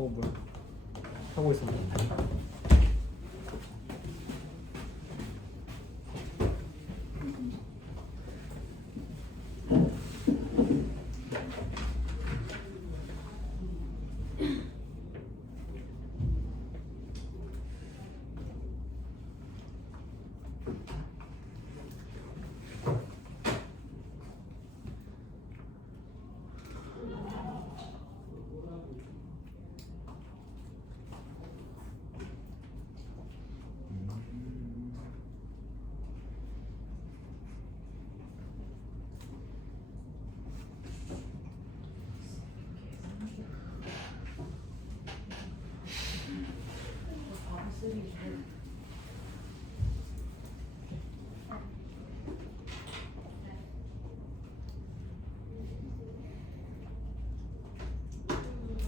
뭐야? 하고 있었네.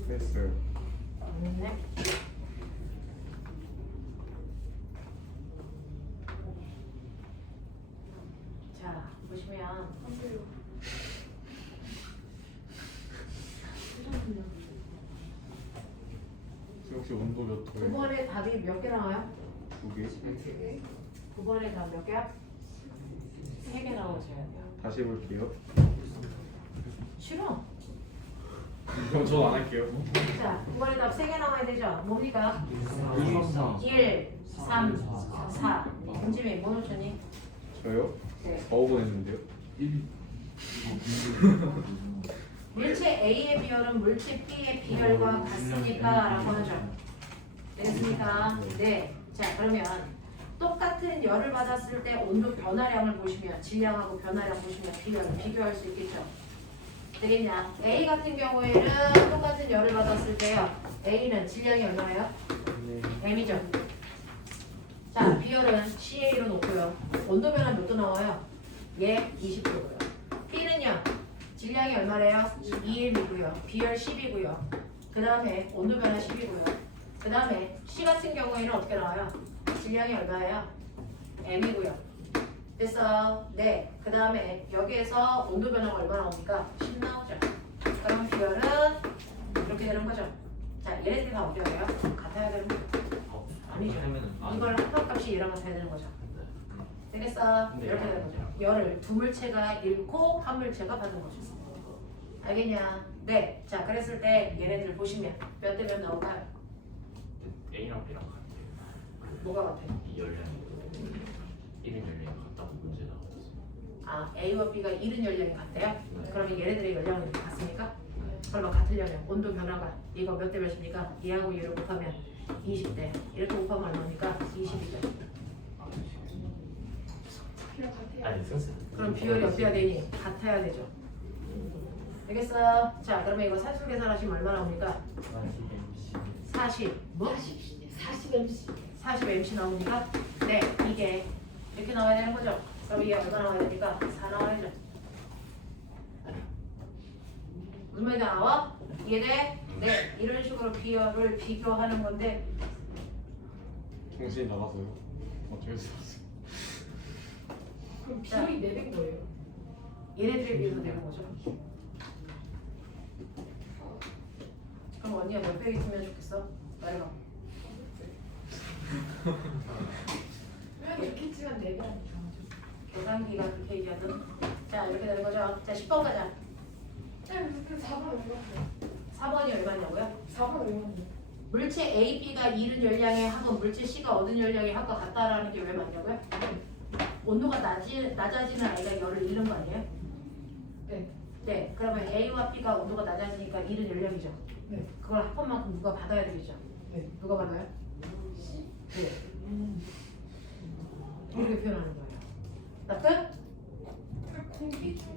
됐어요. 네. 자, 보시면 혹시 온도 몇 도예요? 9번의 답이 몇 개 나와요? 2개? 9번의 답 몇 개야? 3개 나오셔야 돼요. 다시 해볼게요. 싫어. 그럼 전 안 할게요. 자, 9번의 답 3개 나와야 되죠? 뭡니까? 1, 3, 4. 은지미, 뭐 놓쳤니? 저요? 네. 4, 5번 했는데요. 물체 A의 비열은 물체 B의 비열과 같습니까? 라고 하죠. 되겠습니까? 네. 자, 그러면 똑같은 열을 받았을 때 온도 변화량을 보시면 질량하고 변화량 보시면 비열을 비교할 수 있겠죠. 되겠냐? A 같은 경우에는 똑같은 열을 받았을 때요. A는 질량이 얼마예요? M이죠. 자, 비열은 CA로 놓고요. 온도 변화 몇 도 나와요? 예, 20도고요. B는요. 질량이 얼마래요? 2M이고요. 비열 10이고요. 그 다음에 온도 변화 10이고요. 그 다음에 C 같은 경우에는 어떻게 나와요? 질량이 얼마예요? M이고요. 됐어? 네. 그 다음에 여기에서 온도 변화가 얼마 나옵니까? 10 나오죠. 그러면 비열은 이렇게 되는 거죠. 자, 얘네들이 다 어떻게 돼요? 같아야 되는 거죠. 아니죠. 이걸 합합값이 얘랑 같아야 되는 거죠. 되겠어? 이렇게 되는 거죠. 열을 두 물체가 잃고 한 물체가 받은 거죠. 알겠냐? 네. 자, 그랬을 때 얘네들 보시면 몇 대 몇 나올까요? A랑 B랑 같아요. 뭐가 같아요? 이 열량이 1인 열량이 같다고 문제 나왔었어요. 아, A와 B가 이른 열량이 같대요? 네. 그러면 얘네들의 열량은 같습니까? 그러면 같으려면 온도 변화가 이거 몇 대 몇입니까? 얘하고 얘를 곱하면 20대. 이렇게 곱하면 얼마입니까? 20이죠. 아니 선생. 그럼 비율이 어때야 되니? 같아야 되죠. 되겠어? 자, 그러면 이거 산술 계산하시면 얼마 나옵니까? 40. 뭐? 40MC. 40MC 나오니까? 네, 이게 이렇게 나와야 되는 거죠. 그럼 이게 얼마 나와야 됩니까? 4 나와야죠. 무슨 말인지 나와? 이해돼? 네, 이런 식으로 비율을 비교하는 건데 정신이 나가서요. 어쩔 수 없어요. 그럼 비율이 내린 거예요. 얘네들에 비해서 되는 거죠. 그럼 언니가 몇 배 있으면 좋겠어? 말해봐. 왜 이렇게 치면 4개 아니죠? 계산기가 그렇게 얘기하든. 자, 이렇게 되는 거죠. 자, 10번 가자. 그 4번 얼마인데? 4번이 얼마냐고요? 4번 얼마인데? 물체 A, B가 잃은 열량의 합은 물체 C가 얻은 열량의 합과 같다라는 게 왜 맞냐고요? 온도가 낮아지는 아이가 열을 잃는 거 아니에요? 네. 네, 그러면 A와 B가 온도가 낮아지니까 잃은 열량이죠. 네. 그걸 합한 만큼 누가 받아야 되겠죠? 네. 누가 받아요? 네. 이렇게 표현하는 거예요. 납득? 공기 중.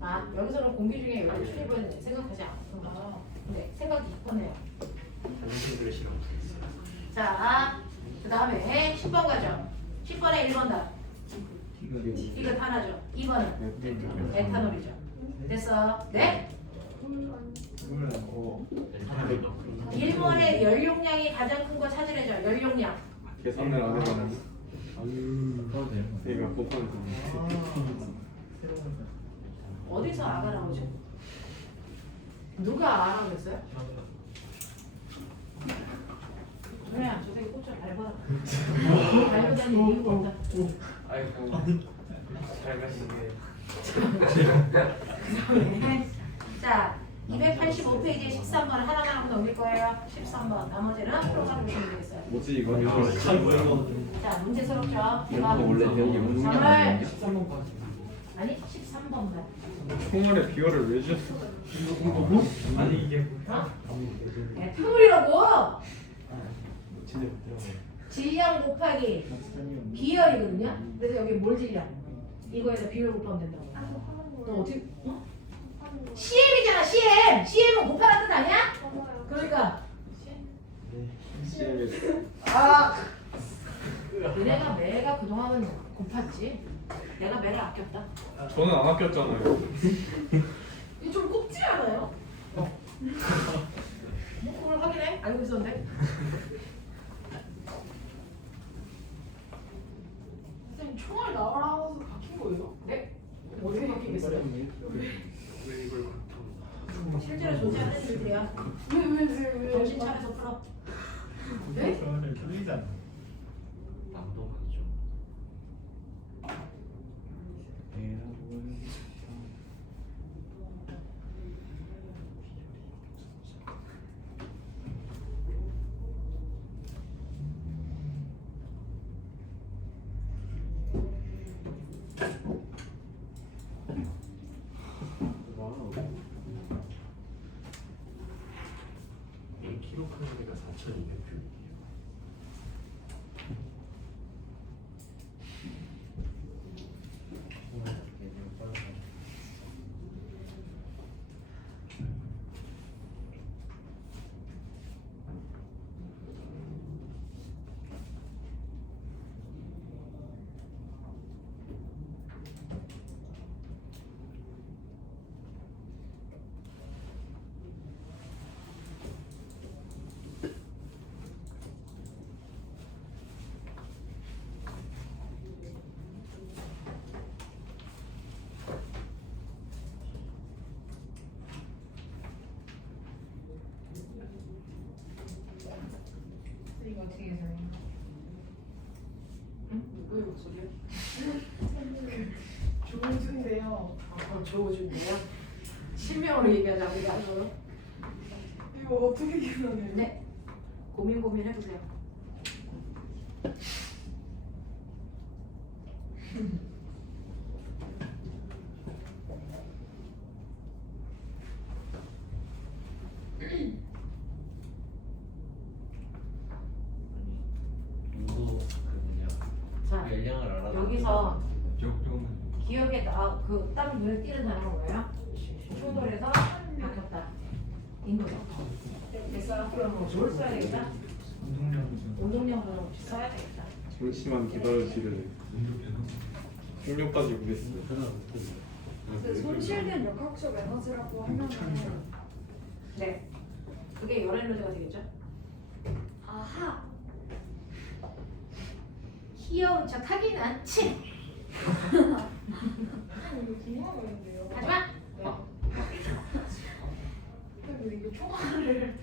아, 여기서는 공기 중에 이렇게 출입은 생각하지 않고. 아. 네, 생각이 깊었네요. 선생님들이 싫어. 자, 그 다음에 10번 가죠. 10번에 1번 답. 이거 하나죠. 2번은 에탄올이죠. 됐어? 네? 1번의 연용량이 가장 큰 거 찾으래죠. 연용량. 계산을 안 해봤는데. 그러니까 곱하면 어디서 아가 나오죠? 누가 아라고 했어요? 그래, 저 새끼 꽃을 밟아. 밟고 다니는 이유가 없다. 아이고 잘 가시네. 자, 285페이지에 13번 하나만 하고 넘길 거예요. 13번. 나머지는 풀어서 보시면 되겠어요. 뭐지 이거? 자, 문제스럽죠? 이거 원래 배운 게 무슨 정말. 말이야? 13번까지. 아니, 13번만. 총알에 비열을 왜 주셨어? 아니 이게 어? 뭐야? 네, 틈물이라고! 진짜 못 들어가요. 질량 곱하기 비열이거든요? 그래서 여기 뭘 질량? 이거에서 비열 곱하면 된다고. 너 어떻게, 어? CM이잖아, CM! CM은 곱하라는 뜻 아니야? 그러니까. 아! 너네가 매가 그동안은 곱했지. 내가 매를 아꼈다. 저는 안 아꼈잖아요. 이게 좀 꼽지 않아요? 그걸 확인해? 알고 있었는데? 선생님 총알 나와서 바뀐 거예요? 네? 어떻게 바뀌겠어요? 왜 이걸 갖다 실제로 존재하는 일들이야. 왜? 정신 차려서 풀어. 네? 저를 돌리잖아. 남동하죠. 와우. 1kcal가 4,200킬로예요. 이거 어떻게 계산해요? 응? 누구의 목소리야? 좋은 중인데요. 아, 좋으신데요? 실명으로 얘기하자고 이게 아니고요? 이거 어떻게 계산해요? 네. 고민 해보세요. 누구 그 뭐냐 자, 연령을 알아. 여기서 기억에 그딱 눈에 띄는 단어가 뭐예요? 충돌해서 바뀌었다. 인거죠. 됐어? 그럼 뭘 써야 되겠다? 운동량 전화 없이 써야 되겠다. 잠시만 기다려주시래. 학년까지 보겠습니다. 손실된 역학적 에너지라고 하면은 네. 그게 열 에너지가 되겠죠? 아하 귀여운 척 하긴 않지. 이거 궁금한 거 있는데요. 하지마. 근데 이게 총알을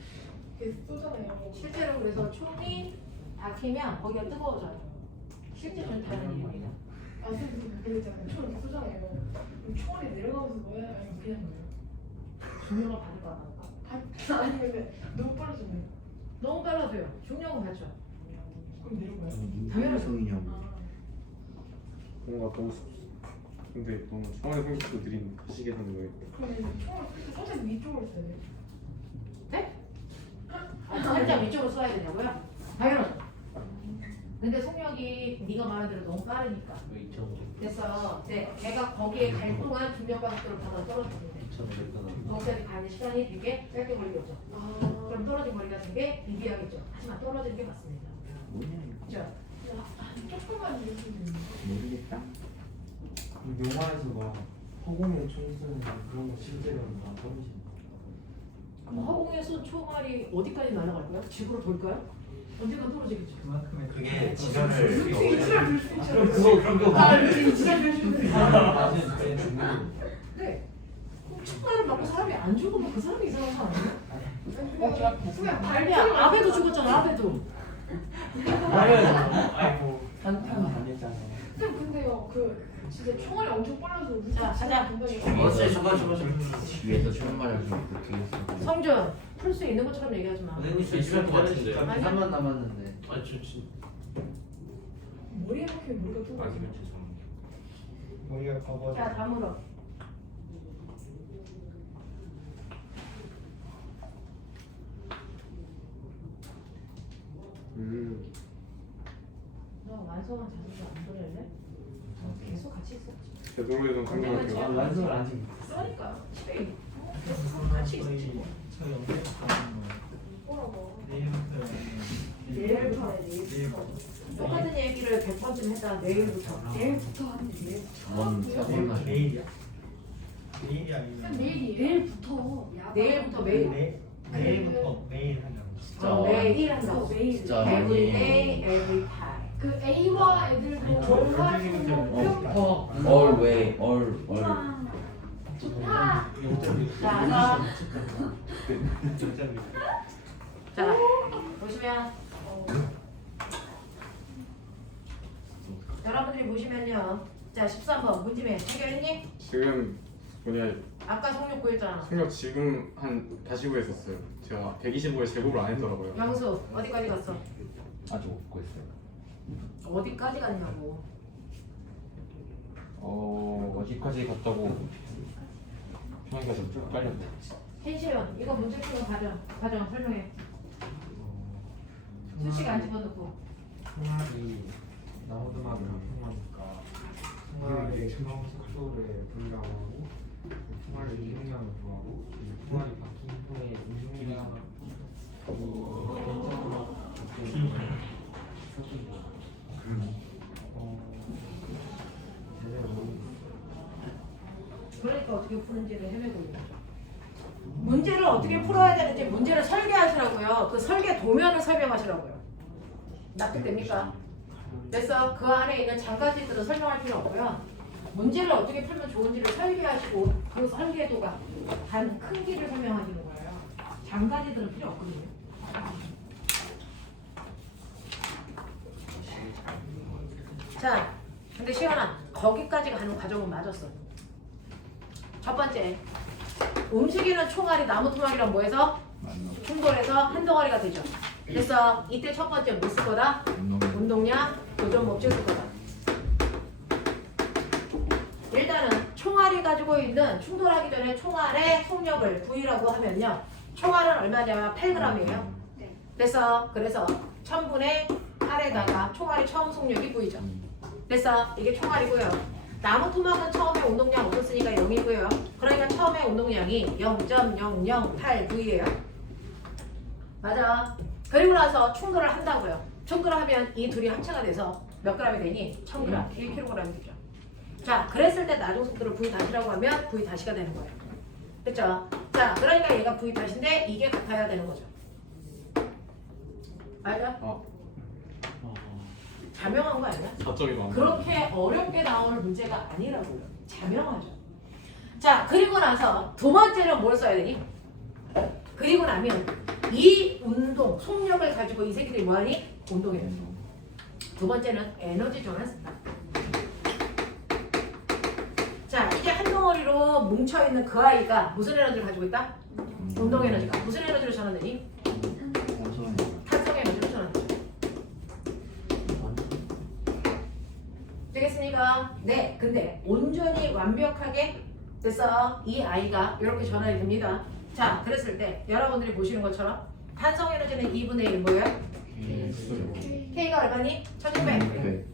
이렇게 쏘잖아요. 실제로 그래서 총이 박히면 거기가 뜨거워져요. 실제로는 다른 일입니다. 아 선생님 근데 있잖아요. 총 이렇게 쏘잖아요. 그럼 총알이 내려가면서 뭐야? 아니면 그냥 거예요? 중력을 받을까 안 받을까? 아니 근데 너무 빨라졌네. 너무 빨라져요. 중력은 받죠. 그럼 내려가요? 당연하죠. 뭔가 너무 근데 너무 처음에 생각도 드린 시계는 거예요. 그럼 이제 총알 살짝 위쪽으로 써야 돼요. 네? 살짝 위쪽으로 쏴야 되냐고요? 당연하죠. 근데 속력이 네가 말한 대로 너무 빠르니까. 2,500. 그래서 네, 걔가 거기에 갈 동안 중력과 속도를 받아 떨어지는데 2,500. 거기까지 가는 시간이 되게 짧게 걸리겠죠. 그럼 떨어진 거리가 되게 미비하겠죠. 하지만 떨어지는 게 맞습니다. 그죠? 조금만 이렇게 모르겠다. 영화에서 막 허공에 총 쏘는 그런 거 실제로는 다 떨어지는 허공에서 총알이 어디까지 날아갈까요? 집으로 돌까요? 언젠가 떨어지겠죠. 그만큼의 그게 지선을 이렇게 지랄 될수 있는데. 맞은 내 죽는 네. 그럼 총알을 맞고 사람이 안 죽으면 그 사람이 이상한 거 아니에요? 그냥 아니야, 아베도 죽었잖아, 아베도. 아이고 한판 다녔잖아. 쌤 근데요 그 진짜 총알이 엄청 빨라서 자, 가자. 위에서 처음 말하는 거 뒤에서. 성준 풀 수 있는 것처럼 얘기하지 마. 선생님 수 있을 것 같은데. 아니야? 3만 남았는데. 아 진짜. 머리에 박히면 머리가 또 아 그냥 죄송합니다. 머리가 커버. 자, 다음으로. 너 완성한 자소서 안 보낼래? 계속 같이 있었지. 제동에서 생각할게요. 완성을 아직 그러니까 집에 계속 같이 있었지. 저희 언제 뭐라고. 내일부터 내일부터 해, 내일부터. 똑같은 얘기를 100번쯤 했다. 내일부터. 내일부터 하는 내일부터. 원 내일이야? 내일이 아니면 쌤 내일부터. 내일부터 매일. 내일부터 매일 하려고. 저 매일 한다고. 매일. 진짜. Every day, every time. 그 A와 애들도 뭘 하시는 거 Always, all. 좋다. 자, 자, 보시면 여러분들이 보시면요. 자, 13번 문지매 해결했니? 지금 뭐냐 아까 성력 구했잖아. 생각 지금 한 다시 구했었어요. 제가 125에 제곱을 안 했더라고요. 영수 어디까지 갔어? 아직 없고 있어요. 어디까지 갔냐고. 어디까지 갔다고? 형이가 좀 깔렸네. hen시연 이거 문제 푸는 과정 설명해. 수식 안 집어넣고. 총알이 나오드마다 통하니까 총알의 중앙 속도를 분담하고 총알의 이동량을 구하고 총알이 바뀐 후에 이동량이 그러니까 어떻게 푸는지를 헤매고 있는 거죠. 문제를 어떻게 풀어야 되는지 문제를 설계하시라고요. 그 설계 도면을 설명하시라고요. 납득됩니까? 그래서 그 안에 있는 장가지들은 설명할 필요 없고요. 문제를 어떻게 풀면 좋은지를 설계하시고 그 설계도가 단 크기를 설명하시는 거예요. 장가지들은 필요 없거든요. 자, 근데 시연아 거기까지 가는 과정은 맞았어. 첫 번째, 움직이는 총알이 나무 토막이랑 뭐해서? 충돌해서 한 덩어리가 되죠. 그래서 이때 첫 번째 뭐 쓸 거다? 운동량, 도전 법칙 쓸 거다. 일단은 총알이 가지고 있는 충돌하기 전에 총알의 속력을 V라고 하면요. 총알은 얼마냐면 8g이에요. 그래서 1000분의 8에다가 총알이 처음 속력이 V죠. 그래서 이게 총알이고요. 나무 토막은 처음에 운동량 없었으니까 0이고요. 그러니까 처음에 운동량이 0.008V예요. 맞아. 그리고 나서 충돌을 한다고요. 충돌을 하면 이 둘이 합체가 돼서 몇 g이 되니? 1000g, 1kg이 되죠. 자, 그랬을 때 나중 속도를 V 다시라고 하면 V 다시가 되는 거예요. 그렇죠? 자, 그러니까 얘가 V 다시인데 이게 같아야 되는 거죠. 맞아? 자명한 거 아니야? 4점이 많아. 그렇게 어렵게 나오는 문제가 아니라고요. 자명하죠. 자, 그리고 나서 두 번째는 뭘 써야 되니? 그리고 나면 이 운동, 속력을 가지고 이 새끼들이 뭐하니? 운동이 된다. 두 번째는 에너지 전환 쓴다. 자, 이제 한 덩어리로 뭉쳐있는 그 아이가 무슨 에너지를 가지고 있다? 운동 에너지가. 무슨 에너지로 전환되니? 탄성 에너지로 전환되죠. 되겠습니까? 네. 근데 온전히 완벽하게 그래서 이 아이가 이렇게 전환이 됩니다. 자, 그랬을 때 여러분들이 보시는 것처럼 탄성 에너지는 2분의 1 뭐예요? K가 얼마니? 1600. 네.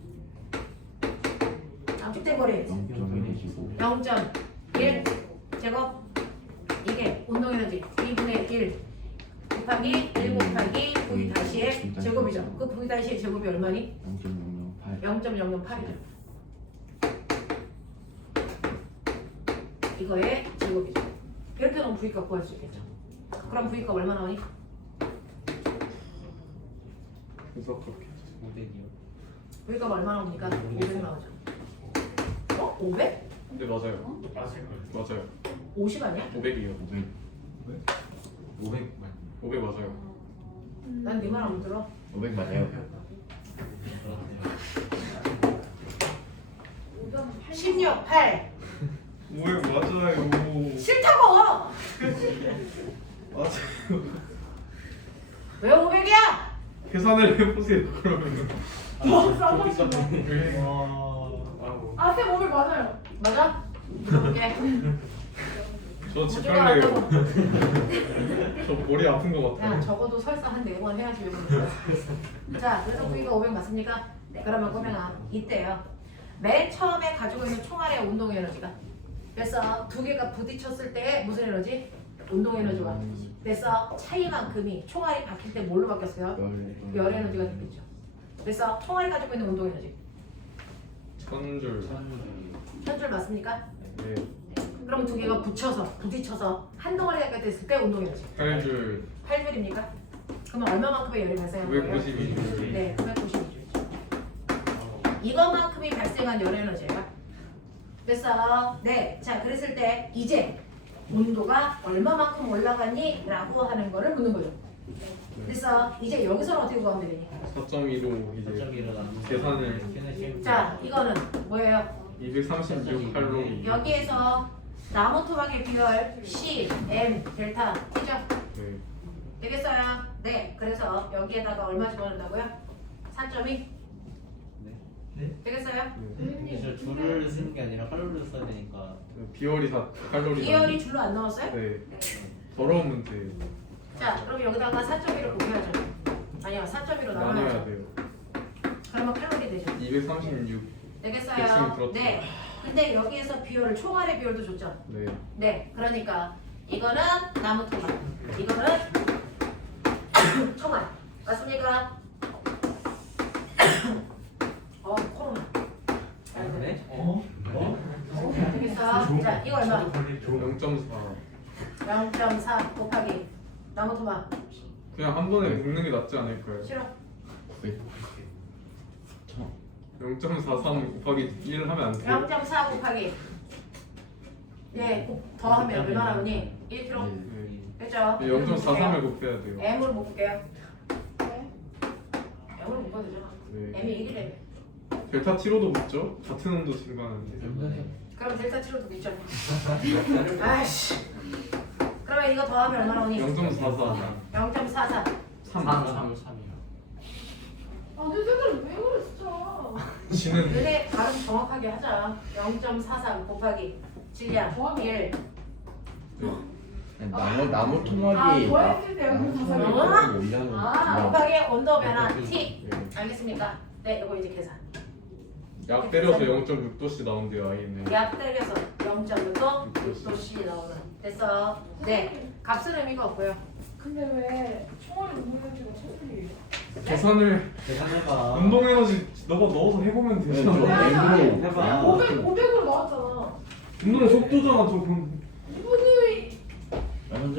압축된 거리 0.1 제곱. 이게 운동 에너지 2분의 1 곱하기 1 곱하기 V 다시의 제곱이죠. 그 V 다시의 제곱이 얼마니? 0.008이죠. 이거의 제곱이죠. 이렇게 하면 V값 구할 수 있겠죠. 그럼 V값 얼마 나오니? 그래서 그렇게 500이요. V값 얼마 나옵니까? 500 나오죠. 어? 500? 네 맞아요. 맞아요. 50 아니야? 500이요. 500 500 맞아요. 난 네 말 안 들어. 500 맞아요. 16, 8. 왜 맞아요? 싫다고! 맞아요. 왜 500이야? 계산을 해보세요 그러면. 싸가지고. 아, 쌤 오늘 맞아요. 맞아? 오케이. 저 집할래요. 저 머리 아픈 것 야, 같아요. 적어도 설사 한 4번 해야지 왜 그러냐. 자, 그래서 V가 500 맞습니까? 네, 그러면 꼬맹아, 이때요. 맨 처음에 가지고 있는 총알의 운동 에너지가 그래서 두 개가 부딪혔을 때 무슨 에너지? 운동 에너지가 그래서 차이만큼이 총알이 바뀔 때 뭘로 바뀌었어요? 열 에너지가 됐겠죠. 그래서 총알이 가지고 있는 운동 에너지 천줄. 현줄 맞습니까? 네. 그럼 두 개가 부딪혀서 한 덩어리가 됐을 때 운동 에너지 8줄. 8줄입니까? 그러면 얼마만큼의 열이 발생한 거예요? 992줄. 네, 992줄. 이것만큼이 발생한 열 에너지예요. 그래서 네, 자 그랬을 때 이제 온도가 얼마만큼 올라가니? 라고 하는 거를 묻는 거죠. 그래서 이제 여기서는 어떻게 구하면 되니? 4.2로 이제 계산을. 자, 이거는 뭐예요? 236 칼로리. 여기에서 나무 토막의 비율 C, M, 델타 되죠? 네. 되겠어요? 네, 그래서 여기에다가 얼마 집어넣는다고요? 4.2? 되겠어요? 그래서 줄을 쓰는 게 아니라 칼로리를 써야 되니까 비열이 다 칼로리. 비열이 줄로 안 나왔어요? 네. 더러운 문제. 자, 그럼 여기다가 4.1을 곱해야죠. 아니요, 4.1로 나눠야 나눠야죠. 돼요. 그러면 칼로리 되죠. 236. 되겠어요? 백승이 들었죠. 네. 근데 여기에서 비율을 총알의 비율도 줬죠. 네. 네. 그러니까 이거는 나무 토막, 이거는 총알. 맞습니까? 코로나. 네? 되겠어? 자, 이거 얼마? 0.4. 0.4 곱하기 나무 토막. 그냥 한 번에 묶는 게 낫지 않을까요? 싫어. 0.43 곱하기 1 하면 안 돼요? 0.4 곱하기 더하면 얼마 나오니? 1kg. 네. 그죠? 0.43을 곱해야 돼요. M으로 묶을게요. 네. M으로 묶어도 되죠. 네. M이 1이래. 델타 T로도 붙죠? 같은 온도 증가하는데. 그럼 델타 T로도 있죠. 아이씨. 그러면 이거 더하면 얼마 나오니? 0.44. 0.44. 3. 3이요. 아, 근데 쌤들 왜 그래 진짜. 지는 근데 발음 정확하게 하자. 0.44 곱하기 질량 1. 나무 아, 토막이 더했을 때 여기 다 나무 어? 토막이 올라가는 아, 곱하기 온도 변화 T. 네. 알겠습니까? 네, 이거 이제 계산. 약 때려서 0.6도씨 나온대요 아이는. 약 때려서 0.6도 6도씨 나오는. 됐어. 네. 값은 의미가 없고요. 근데 왜 총알이 운동에너지가 천술이에요? 계산을 계산해봐. 운동 에너지 너가 넣어서 해보면 네, 되잖아. M으로 해봐. 500으로 나왔잖아. 운동의 속도잖아 저 그럼. 이분이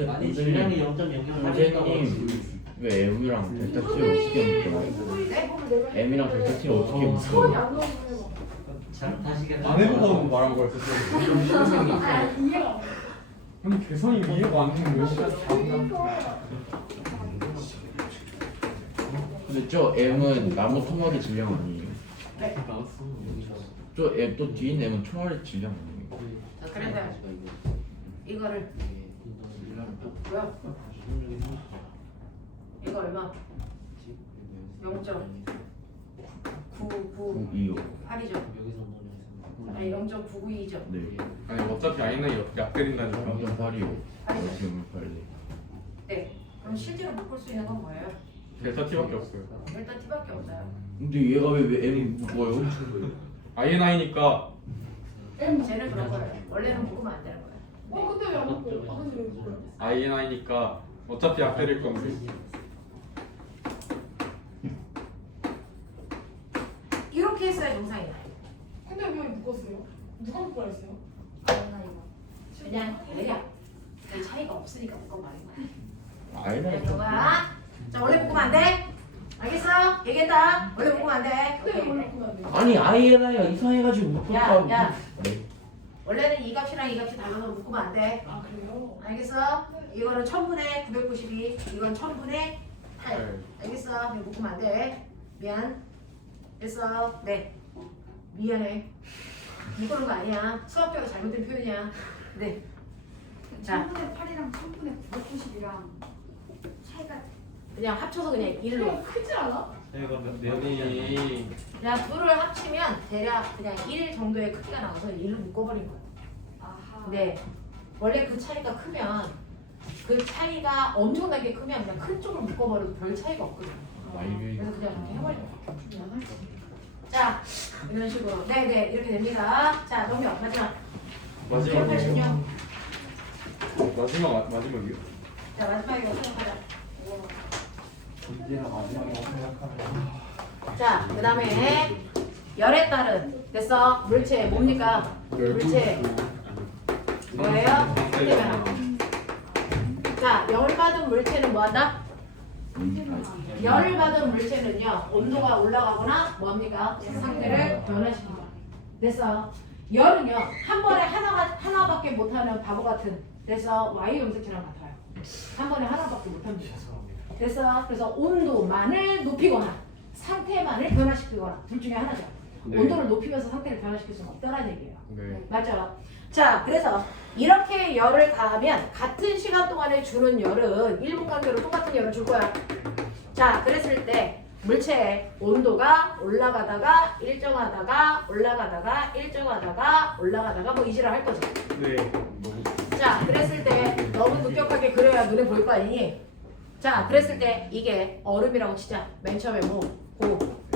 아니 질량이 0.01을 선생님 왜 M이랑 델타 T를 어떻게 묶어요? M이랑 델타 T를 어떻게 총알이 묶어요? 안 나오고 해봐. 잘 다시 계산. 안 해보고 말한 거였어. 아, 이해가 안 돼. 아니 계산이 이해가 안 되는 거야. 그러니까. 근데 저 M은 나무 토막의 질량 아니에요? 네. 저 M 또 뒤에 있는 M은 총알의 질량 아니에요? 자, 그래서 이거를 뭐야? 이거 얼마? 0.998이죠. 아니 0.992죠. 네. 아니 어차피 아이는 약 때린다니까. 0.8이요. 아니죠. 0.8. 네. 그럼 실제로 묶을 수 있는 건 뭐예요? 델타 T밖에 없어요. 일단 T밖에 없어요. 근데 얘가 왜 M이 묶어요? INI니까 쟤는 그런 거예요. 원래는 묶으면 안 되는 거예요. 근데 왜 안 먹고? 아, 근데 왜 그래? INI니까 어차피 약 때릴 건데. 이렇게 했어야 정상이다. 근데 왜 묶었어요? 누가 묶으라 했어요? 그냥 대략 별 차이가 없으니까 묶은 말인 거야. 아이나 그냥 그런 거야. 자, 원래 묶으면 안 돼. 알겠어? 얘기했다. 원래 묶으면 안 돼. 근데 왜 오케이. 묶으면 안 돼? 아니 INI가 이상해가지고 묶을까? 야. 네. 원래는 이 값이랑 이 값이 달라서 묶으면 안 돼. 아, 그래요? 알겠어? 이거는 1000분의 992, 이건 1000분의 8. 알겠어? 이거 묶으면 안 돼. 미안. 됐어? 네. 미안해. 묶는 거 아니야. 수학적으로 잘못된 표현이야. 네. 자. 3분의 8이랑 3분의 990이랑 차이가 그냥 합쳐서 그냥 1로. 그냥 크지 않아? 저희가 내용이 아니 그냥 둘을 합치면 대략 그냥 1 정도의 크기가 나와서 1로 묶어버린 거야. 아하. 근데 원래 그 차이가 크면 그 차이가 엄청나게 크면 그냥 큰 쪽을 묶어버려도 별 차이가 없거든. 마이웨이. 그래서 그냥 이렇게 해버린 거야. 양아치. 자, 이런 식으로. 네네, 이렇게 됩니다. 자, 넘겨. 마지막. 마지막이요? 86. 마지막이요? 자, 마지막에 생각하자. 언제나 마지막이라고 생각하면 자, 그 다음에 열에 따른 됐어. 물체 뭡니까? 물체 뭐예요? 상태변화. 자, 열을 받은 물체는 뭐한다? 열을 받은 물체는요, 온도가 올라가거나 뭐합니까? 상태를 변화시킨다. 됐어. 열은요, 한 번에 하나밖에 못하는 바보 같은, 됐어. Y 염색체랑 같아요. 한 번에 하나밖에 못합니다. 됐어. 그래서 온도만을 높이거나 상태만을 변화시키거나 둘 중에 하나죠. 네. 온도를 높이면서 상태를 변화시킬 수는 없다는 얘기예요. 네. 맞죠? 자, 그래서 이렇게 열을 가하면 같은 시간 동안에 주는 열은 1분 간격으로 똑같은 열을 줄 거야. 자, 그랬을 때 물체의 온도가 올라가다가 일정하다가 올라가다가 일정하다가 올라가다가 뭐 이지를 할 거죠. 네. 자, 그랬을 때 너무 급격하게 그려야 눈에 보일 거 아니니? 자, 그랬을 때 이게 얼음이라고 치자. 맨 처음에 뭐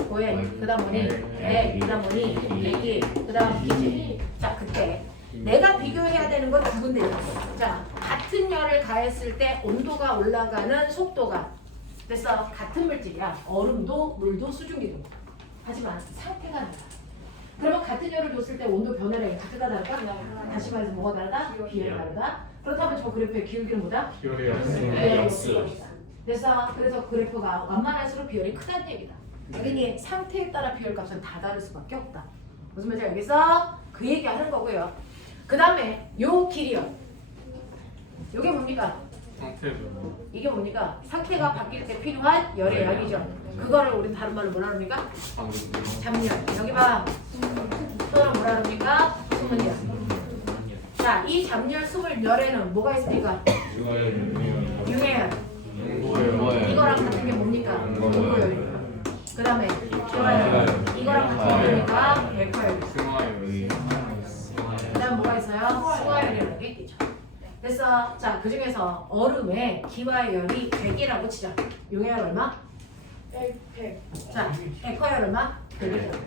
고에 그다음 뭐니? 그다음 뭐니? 애기 그다음 기지. 자, 그때 내가 비교해야 되는 건 두 군데예요. 자, 같은 열을 가했을 때 온도가 올라가는 속도가 됐어. 같은 물질이야. 얼음도 물도 수증기도. 하지만 상태가 달라. 그러면 같은 열을 줬을 때 온도 변화량이 같을까 다를까? 다시 말해서 뭐가 다르다? 비율이 다르다. 그렇다면 저 그래프의 기울기는 뭐다? 기울이요. 됐어. 그래서 그래프가 완만할수록 비율이 크다는 얘기다. 그러니 상태에 따라 비율값은 다 다를 수밖에 없다. 무슨 말인지 알겠어? 그 얘기 하는 거고요. 그 다음에 요 길이요. 요게 뭡니까? 상태죠. 이게 뭡니까? 상태가 바뀔 때 필요한 열의 양이죠. 그거를 우리 다른 말로 뭐라 합니까? 잡열. 여기 봐. 또는 뭐라 합니까? 수분열. 자, 이 잡열, 수분, 열에는 뭐가 있습니까? 융해열. 이거랑 같은 게 뭡니까? 공고열. 그 다음에 기화열. 이거랑 같은 게 뭡니까? 백화열. 승화요. 그 다음 뭐가 있어요? 수화열이라는 게 있죠. 됐어. 자, 그 중에서 얼음의 기화열이 100이라고 치자. 용해열 얼마? 100. 자, 백화열 얼마? 100이죠.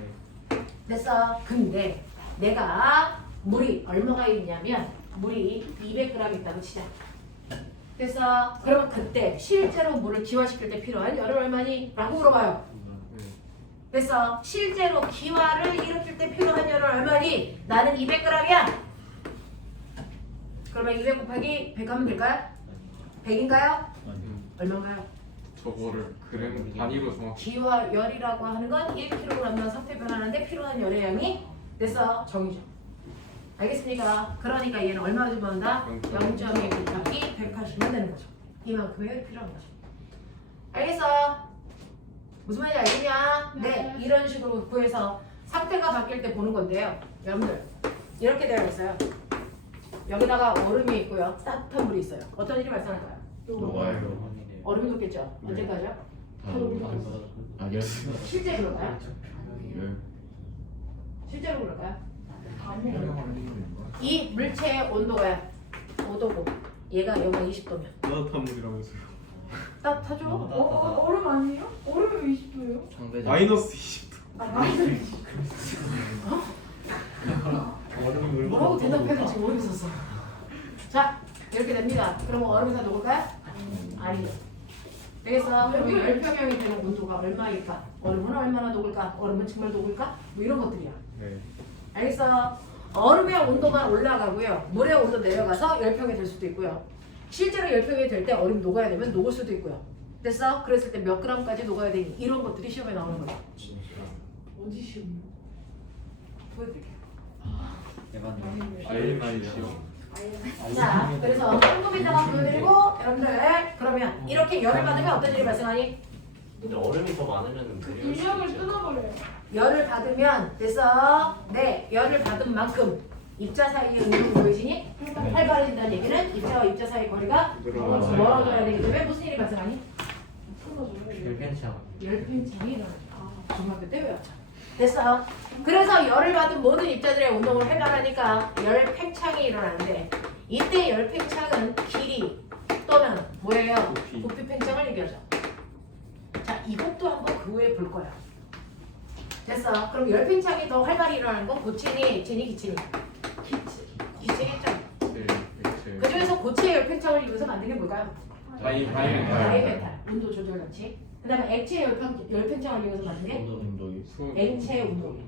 됐어. 근데 내가 물이 얼마가 있냐면 물이 200g 있다고 치자. 됐어. 그러면 그때 실제로 물을 기화시킬 때 필요한 열은 얼마니? 라고 물어봐요. 됐어. 실제로 기화를 일으킬 때 필요한 열은 얼마니? 나는 200g이야. 그러면 200 곱하기 100 하면 될까요? 100인가요? 얼마인가요? 저거를 그램 단위로 정확히. 기화열이라고 하는 건 1kg만 상태 변화하는데 필요한 열의 양이 됐어. 정이죠. 알겠습니까? 그러니까 얘는 얼마 주면 한다? 0.1 곱하기 100 하시면 되는 거죠. 이만큼의 열이 필요한 거죠. 알겠어? 무슨 말인지 알겠냐? 네, 이런 식으로 구해서 상태가 바뀔 때 보는 건데요. 여러분들 이렇게 되어 있어요. 여기다가 얼음이 있고요. 따뜻한 물이 있어요. 어떤 일이 발생할까요? 녹아요. 얼음이 녹겠죠? 언제까지요? 아니요. 실제 그럴까요? 열. 실제로 그럴까요? 이 물체의 온도가 5도고 얘가 영하 20도면 따뜻한 물이라면서요. 따뜻하죠? 얼음 아니에요? 얼음이 20도예요? 상대적. 마이너스 20도. 아, 맞아요. 뭐라고 대답해야 될지 모르겠었어. 자, 이렇게 됩니다. 그럼 얼음이 다 녹을까요? 아니요. 되겠어? 그러면 열평형이 되는 온도가 얼마일까? 얼음은 얼마나 녹을까? 얼음은 정말 녹을까? 뭐 이런 것들이야. 네. 알겠어? 얼음의 온도만 올라가고요. 물의 온도 내려가서 열평이 될 수도 있고요. 실제로 열평이 될 때 얼음이 녹아야 되면 녹을 수도 있고요. 됐어? 그랬을 때 몇 그램까지 녹아야 되니? 이런 것들이 시험에 나오는 거죠. 어디 시험이요? 보여드릴게요. 대박. 제일 많이 시험. 자, 그래서 꼼꼼히다가 보여드리고 여러분들 그러면 이렇게 열을 받으면 어떤 일이 발생하니? 근데 얼음이 더 많으면 그 인력을 끊어버려요. 열을 받으면 됐어. 네, 열을 받은 만큼 입자 사이의 운동이 보여지니 활발해진다는 얘기는 입자와 입자 사이의 거리가 멀어져야 되기 때문에 무슨 일이 발생하니? 끊어져요. 열팽창. 열팽창이 일어나죠. 중학교 때 외웠죠. 됐어. 그래서 열을 받은 모든 입자들의 운동을 활발하니까 열팽창이 일어나는데 이때 열팽창은 길이 또는 뭐예요? 부피 팽창을 얘기하죠. 자, 이것도 한번 그 후에 볼 거야. 됐어. 그럼 열팽창이 더 활발히 일어나는 건 고체니, 액체니, 기체니? 기체겠죠. 네, 액체. 그 중에서 고체의 열팽창을 이용해서 만든 게 뭘까요? 바이메탈. 바이메탈, 온도 조절 장치. 그 다음에 액체 열팽창을 이용해서 만든 게 운동이 액체 온도계.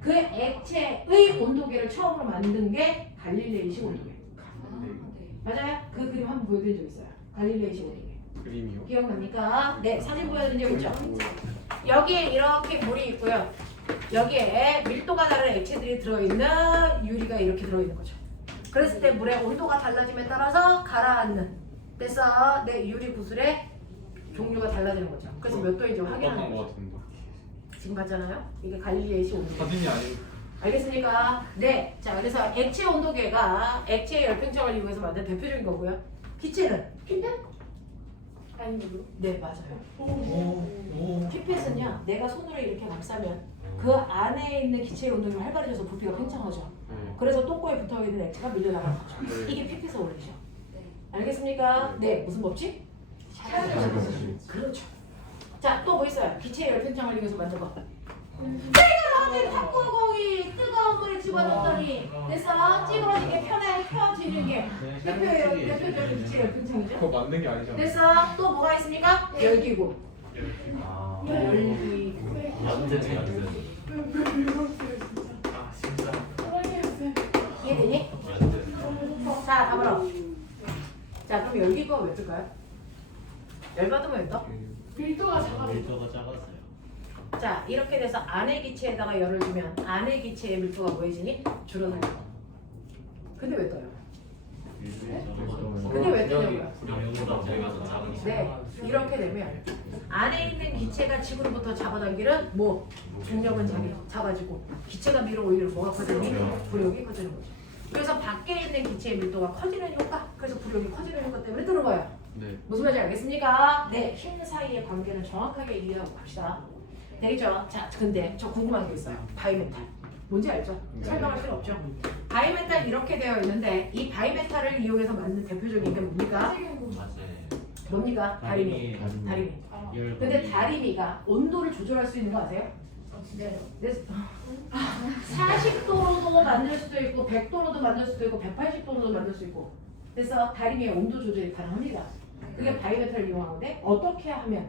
그 액체의 온도계를 처음으로 만든 게 갈릴레이식 온도계. 맞아요? 그 그림 한번 보여드린 적 있어요. 갈릴레이식 온도계. 그림이요? 기억납니까? 네, 사진 보여드린 적 있죠? 여기에 이렇게 물이 있고요. 여기에 밀도가 다른 액체들이 들어있는 유리가 이렇게 들어있는 거죠. 그랬을 때 물의 온도가 달라짐에 따라서 가라앉는 그래서 내 유리 구슬의 종류가 달라지는 거죠. 그래서 몇 도인지 확인하는 어떤 거 거죠. 같은데. 지금 봤잖아요. 이게 갈릴레이식 온도계. 사진이 아니고. 알겠습니까? 네. 자, 그래서 액체 온도계가 액체의 열팽창을 이용해서 만든 대표적인 거고요. 기체는? 아니요. 네, 맞아요. 오. 피펫은요, 내가 손으로 이렇게 감싸면 그 안에 있는 기체의 운동이 활발해져서 부피가 팽창하죠. 네. 그래서 똥꼬에 붙어있는 액체가 밀려나가는 거죠. 네. 이게 피펫의 원리죠. 알겠습니까? 네, 무슨 법칙? 그렇죠. 자, 또 뭐 있어요? 기체의 열팽창을 이용해서 만든 거. 찌그러진 탁구공이 뜨거운 물에 집어넣었더니 됐어? 찌그러지게 펴지는 게 대표적인 기체의 열팽창이죠. 그거 만든 게 아니잖아. 됐어? 또 뭐가 있습니까? 열기구. 아. 열기구. 연대네 연대. 아 진짜. 사랑해요 쌤. 이해되니? 연대. 자, 답으로. 자, 그럼 열기구가 왜 뜰까요? 열받으면 왜 떠? 밀도가 작아서. 밀도가 작았어요. 자, 이렇게 돼서 안의 기체에다가 열을 주면 안의 기체의 밀도가 뭐해지니? 줄어들어요. 근데 왜 떠요? 근데 왜 뜨냐고요? 불량보다 저희가 더 작은 네, 이렇게 되면 안에 있는 기체가 지구로부터 잡아당기는 뭐 중력은 작아지고 기체가 밀어 올리는 뭐가 커지니? 부력이 커지는 거죠. 그래서 밖에 있는 기체의 밀도가 커지는 효과, 그래서 부력이 커지는 효과 때문에 뜨는 거예요. 네. 무슨 말인지 알겠습니까? 네, 힘 사이의 관계는 정확하게 이해하고 갑시다. 되겠죠? 자, 근데 저 궁금한 게 있어요. 바이메탈. 뭔지 알죠? 네. 설명할 필요 없죠? 바이메탈 이렇게 되어 있는데 이 바이메탈을 이용해서 만든 대표적인 게 뭡니까? 맞아요. 뭡니까? 다리미. 다리미. 열. 근데 다리미가 온도를 조절할 수 있는 거 아세요? 네. 40도로도 만들 수도 있고 100도로도 만들 수도 있고 180도로도 만들 수 있고 그래서 다리미의 온도 조절이 가능합니다. 그게 바이메탈을 이용하는데 어떻게 하면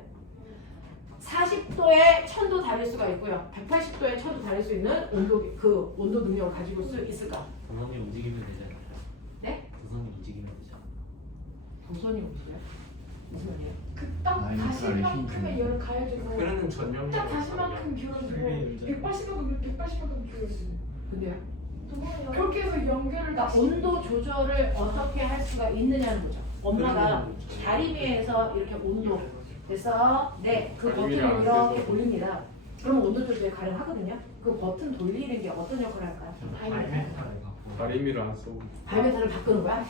40도에 1000도 다릴 수가 있고요. 180도에 1000도 다릴 수 있는 온도 온도 능력을 가지고 수 있을까? 도선이 움직이면 되잖아요. 네? 도선이 움직이면 되잖아. 도선이 움직여요? 무슨 말이에요? 그딱 다시만큼의 열을 가해주고 그러는 전용. 딱 다시만큼 기울어주고 180만큼 기울어주고 근데요? 그렇게 해서 연결을 그러니까 온도 조절을 어떻게 할 수가 있느냐는 거죠. 엄마가 다리미에서 이렇게 온도 그래서 네, 그 버튼을 다리미를 안 이렇게 떼서. 돌립니다. 그럼 온도 조절이 가능하거든요. 그 버튼 돌리는 게 어떤 역할을 할까요? 다리미를 안 써. 바이메탈을 바꾸는 거야?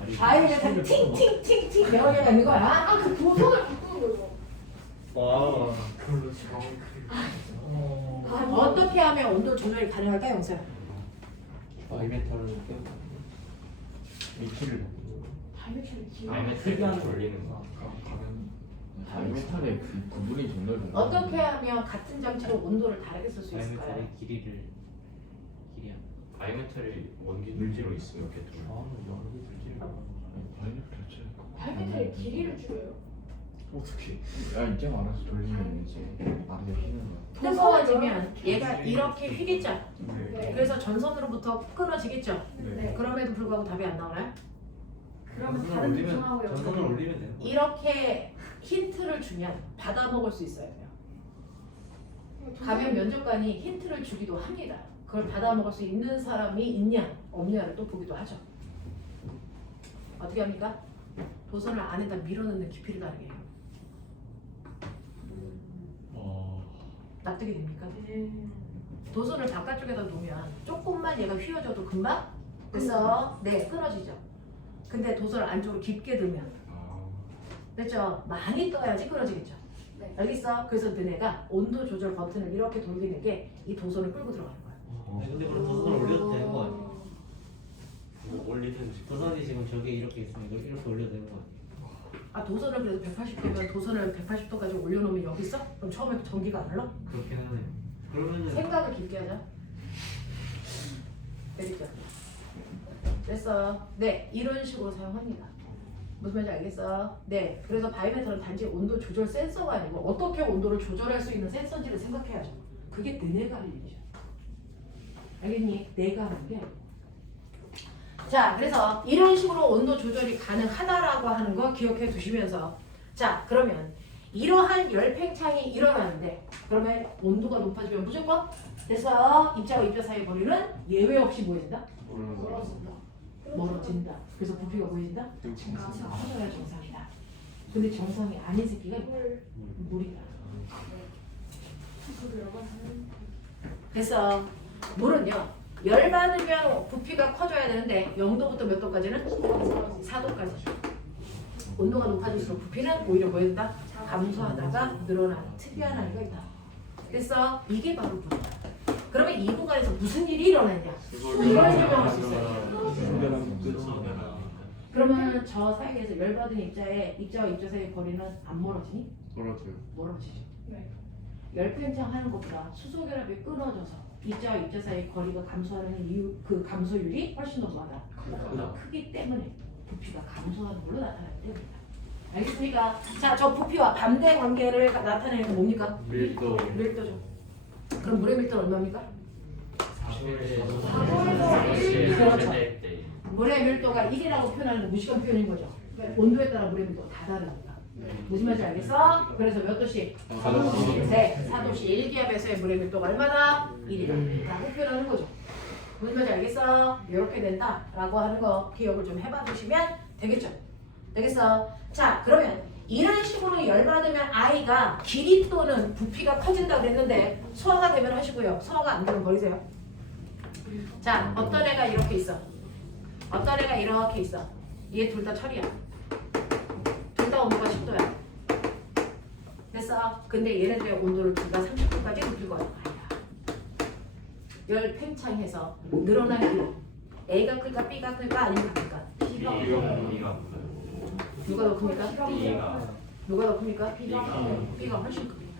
다리. 바이메탈 팅팅팅팅 명령이 있는 거야? 아그 도선을 바꾸는 거예요. 와. 그걸로 정확히. 어떻게 하면 온도 조절이 가능할까요, 영수야? 바이메탈을 깨고 미키를 바이메탈이 기울어. 바이메탈 돌리는 거. 바이메탈의 그 구분이 정말 좋은 어떻게 하면 같은 장치로 온도를 다르게 쓸 수 있을까요? 바이메탈의 길이를 길이야. 바이메탈이 원기 물질로 있으면 이렇게 돌아. 바이메탈 체 바이메탈의 길이를 줄여요. 어떻게? 야 이제 알아서 돌리면 이제 나중에 휘는 거야. 뜨거워지면 얘가 이렇게 휘겠죠? 네. 그래서 전선으로부터 끊어지겠죠? 네. 그럼에도 불구하고 답이 안 나오나요? 그러면 다른 조성하고 전선을 연결. 올리면 되는 거야. 이렇게 힌트를 주면 받아먹을 수 있어야 돼요. 가면 면접관이 힌트를 주기도 합니다. 그걸 받아먹을 수 있는 사람이 있냐 없냐를 또 보기도 하죠. 어떻게 합니까? 도선을 안에다 밀어넣는 깊이를 다르게 해요. 납득이 됩니까? 도선을 바깥쪽에다 놓으면 조금만 얘가 휘어져도 금방 그래서 네 끊어지죠. 근데 도선을 안쪽으로 깊게 들면 됐죠? 많이 떠야지 끊어지겠죠. 네. 알겠어? 그래서 너네가 온도 조절 버튼을 이렇게 돌리는 게 이 도선을 끌고 들어가는 거야. 근데 그럼 도선을 올려도 되는 거 아니에요? 뭐 올리든지. 도선이 지금 저게 이렇게 있으면 이걸 이렇게 올려도 되는 거 아니에요? 아 도선을 그래도 180도면 도선을 180도까지 올려놓으면 여기 있어? 그럼 처음에 전기가 안 흘러? 그렇긴 하네요. 그러면은 생각을 깊게 하자. 되겠죠? 됐어. 네, 이런 식으로 사용합니다. 무슨 말인지 알겠어? 네, 그래서 바이오메터는 단지 온도 조절 센서가 아니고 어떻게 온도를 조절할 수 있는 센서인지를 생각해야죠. 그게 너네가 할 일이죠. 알겠니? 내가 하는 게. 자, 그래서 이런 식으로 온도 조절이 가능하다라고 하는 거 기억해 두시면서 자, 그러면 이러한 열팽창이 일어나는데 그러면 온도가 높아지면 무조건 그래서 입자와 입자 사이의 거리는 예외 없이 뭐해진다? 멀어진다. 그래서 부피가 보여진다? 커져야 정상이다. 근데 정상이 아닌 새끼가 있다. 물이다. 그래서 물은요. 열 받으면 부피가 커져야 되는데 0도부터 몇 도까지는? 4도까지. 온도가 높아질수록 부피는 오히려 뭐해진다? 감소하다가 늘어나는 특이한 아이가 있다. 그래서 이게 바로 물이다. 그러면 이 구간에서 무슨 일이 일어났냐? 이걸 설명할 수 있어요. 그러면 저 사이에서 열받은 입자와 입자 사이의 거리는 안 멀어지니? 멀어져요. 멀어지죠. 네. 열팽창 하는 것보다 수소결합이 끊어져서 입자와 입자 사이의 거리가 감소하는 이유, 그 감소율이 훨씬 더 많아. 크기 때문에 부피가 감소하는 걸로 나타나기 때문이다. 알겠습니까? 자, 저 부피와 반대 관계를 나타내는 게 뭡니까? 밀도. 밀도죠. 그럼 물의 밀도는 얼마입니까? 물의 밀도가 1이라고 표현하는 무시간 표현인 거죠. 온도에 따라 물의 밀도가 다 다릅니다. 무슨 말인지 알겠어? 그래서 몇 도씩? 4도씩. 네, 4도씩 1기압에서의 물의 밀도가 얼마나? 1이라고 표현하는 거죠. 무슨 말인지 알겠어? 이렇게 된다라고 하는 거 기억을 좀 해봐 주시면 되겠죠? 되겠어? 자, 그러면 이런 식으로 열받으면 아이가 길이 또는 부피가 커진다 그랬는데 소화가 되면 하시고요. 소화가 안 되면 버리세요. 자, 어떤 애가 이렇게 있어. 어떤 애가 이렇게 있어. 얘 둘 다 철이야. 둘 다 온도가 10도야. 됐어? 근데 얘네들의 온도를 둘 다 30도까지 높일 거야. 열 팽창해서 늘어난 길이 A가 클까 B가 클까 아니면 클까? B가 누가 더 큽니까? B가 누가 더 큽니까? B가 훨씬 큽니다.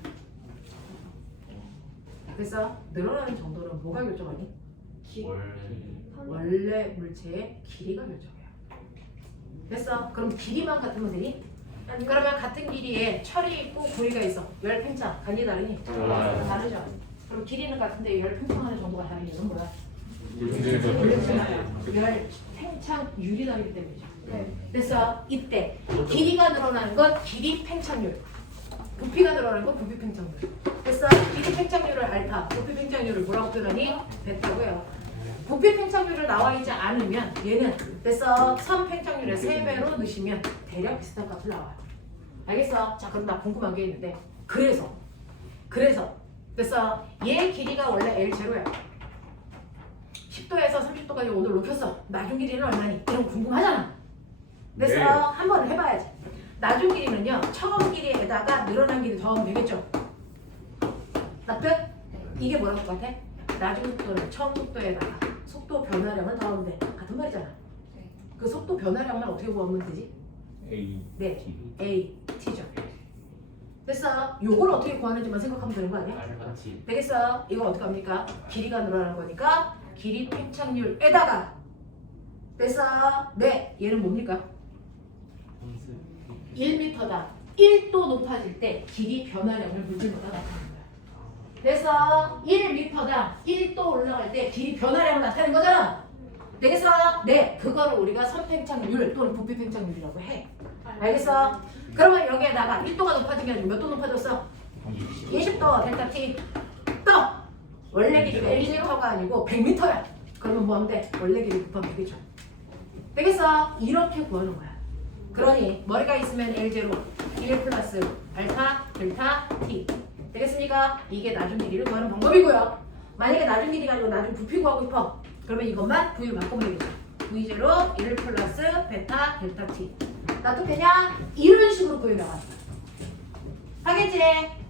그래서 늘어나는 정도는 뭐가 결정하니? 원래 물체의 길이가 결정해요. 됐어? 그럼 길이만 같으면 되니? 그러면 같은 길이에 철이 있고 고리가 있어. 열 팽창 간이 다르니? 다르죠. 그럼 길이는 같은데 열 팽창하는 정도가 다른 이유는 뭐야? 열 팽창율이 다르기 때문이죠. 그래서 이때 길이가 늘어나는 건 길이 팽창률, 부피가 늘어나는 건 부피 팽창률. 그래서 길이 팽창률을 알파, 부피 팽창률을 뭐라고 표현하니? 베타고요. 부피 팽창률을 나와 있지 않으면 얘는 그래서 선 팽창률의 3배로 넣으시면 대략 비슷한 값을 나와요. 알겠어? 자, 그럼 나 궁금한 게 있는데 그래서 그래서 얘 길이가 원래 L0야. 10도에서 30도까지 온도를 높였어. 나중 길이는 얼마니? 이런 거 궁금하잖아. 그래서 네. 한번 해봐야지. 나중 길이는요. 처음 길이에다가 늘어난 길이 더하면 되겠죠. 납득? 이게 뭐랑 똑같아? 나중 속도는 처음 속도에다가 속도 변화량을 더하면 돼. 같은 말이잖아. 그 속도 변화량만 어떻게 구하면 되지? A, 네, T. A, T죠. 됐어? 요걸 어떻게 구하는지만 생각하면 되는 거 아니야? 되겠어? 이거 어떻게 합니까? 길이가 늘어나는 거니까 길이 팽창률에다가 됐어? 네, 얘는 뭡니까? 1m당 1도 높아질 때 길이 변화량을 물질마다 나타내는 거야. 그래서 1m당 1도 올라갈 때 길이 변화량을 나타내는 거잖아. 되겠어? 네, 그거를 우리가 선팽창률 또는 부피팽창률이라고 해. 알겠어? 그러면 여기에다가 1도가 높아진 게 아니고 몇 도 높아졌어? 20도 델타 T 떠! 원래 길이가 1m가 아니고 100m야. 그러면 뭐 하면 돼? 원래 길이 곱하면 되겠죠. 되겠어? 이렇게 구하는 거야. 그러니 머리가 있으면 L0 1 플러스 알파 델타 T 되겠습니까? 이게 나중 길이를 구하는 방법이고요. 만약에 나중 길이 가지고 나중 부피 구하고 싶어. 그러면 이것만 V로 바꿔버리면 되죠. V0 1 플러스 베타 델타 T 놔두겠냐? 이런 식으로 구해나가. 하겠지?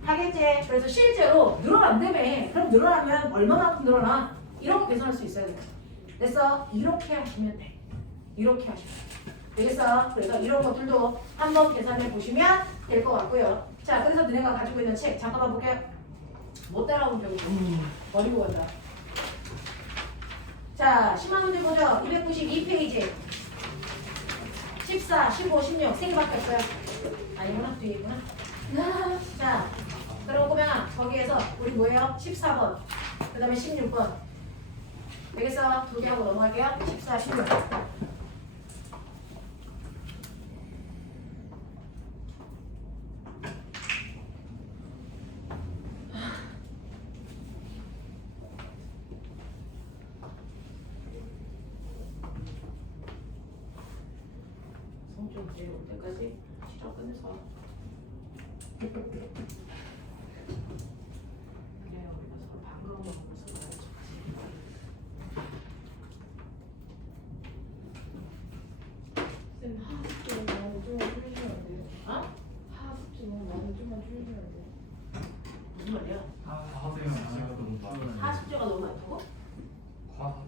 하겠지? 그래서 실제로 늘어난다며. 그럼 늘어나면 얼마만큼 늘어나? 이런 거 계산할 수 있어야 돼. 됐어? 이렇게 하시면 돼. 이렇게 하시면 돼. 되겠어? 그래서 이런 것들도 한번 계산해 보시면 될 것 같고요. 자, 그래서 너네가 가지고 있는 책 잠깐만 볼게요. 못 따라오면 되고 버리고 간다. 자, 10만 문제 보죠. 292페이지 14, 15, 16 세 개밖에 없어요. 아니구나, 뒤에 있구나. 자, 그럼 꼬맹아 거기에서 우리 뭐예요? 14번 그 다음에 16번 되겠어? 두 개 하고 넘어갈게요. 14, 16 성적 문제 올 때까지 시작 끝내서 그래요. 우리가 서로 반가운 마음으로 서로 쌤 하숙제 너무 좀만 줄이시면 안 돼요? 어? 하숙제 너무 많이 좀만 줄이시면 안 돼요? 무슨 말이야? 화학 숙제가 너무 많다고? 화학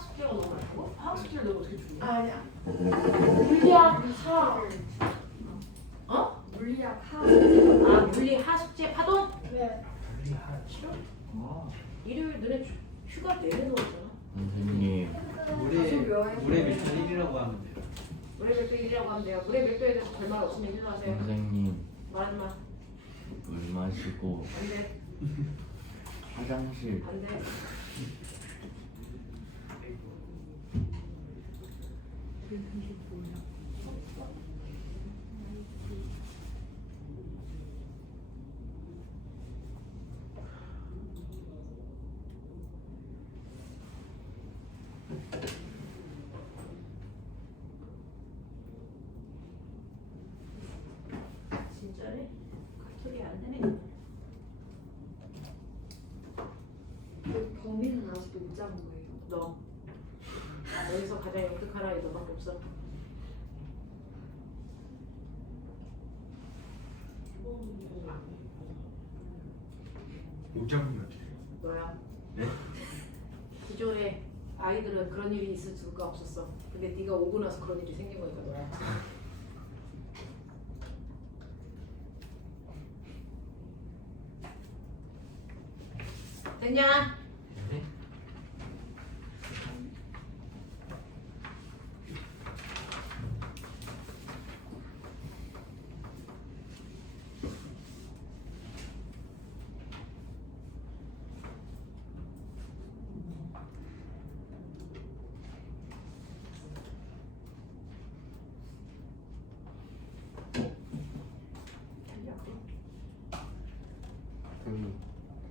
숙제가 너무 많다고? 화학 숙제를 내가 어떻게 줄여? 아니야. 물리학 하. 어? 물리학 하. 아 물리 하숙제 파동? 네. 싫어? 일요일 너네 휴가 내려놓았잖아. 선생님 물의 밀도 1이라고 하면 돼요. 물의 밀도 1이라고 하면 돼요. 물의 밀도에 대해서 별말 없으면 일어나세요. 선생님 말하지 마. 물 마시고 안 돼. 화장실 안 돼. 진짜네? 카톡이 안 되네. 그 범인은 아직도 못 잡은 거예요. 너. 여기서 가장 역득한 아이 너밖에 없어. 오장면 너야. 기존에 아이들은 그런 일이 있을 수가 없었어. 근데 네가 오고 나서 그런 일이 생긴 거니까 너야. 됐냐?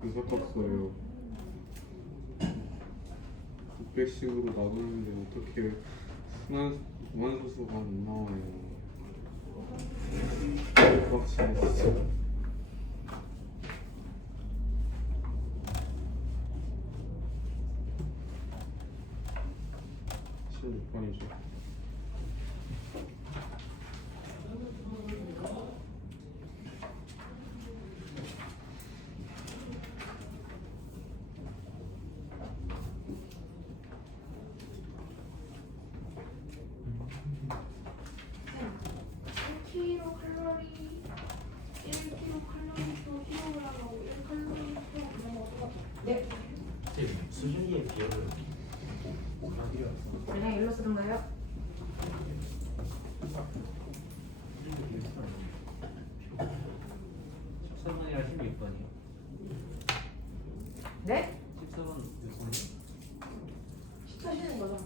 안타깝어요. 600씩으로 나누는데 어떻게 무한소수가 안 나와요. 빡치네 진짜. 16번이죠. 킬로칼로리 1kcal 또 킬로그램하고 1칼로리 또 그런 거 똑같아. 네. 수준이의 비율을 그냥 일로 쓰던가요? (14번이랑) (16번이요) 네? 14번 몇 번이요? 14시는 거잖아.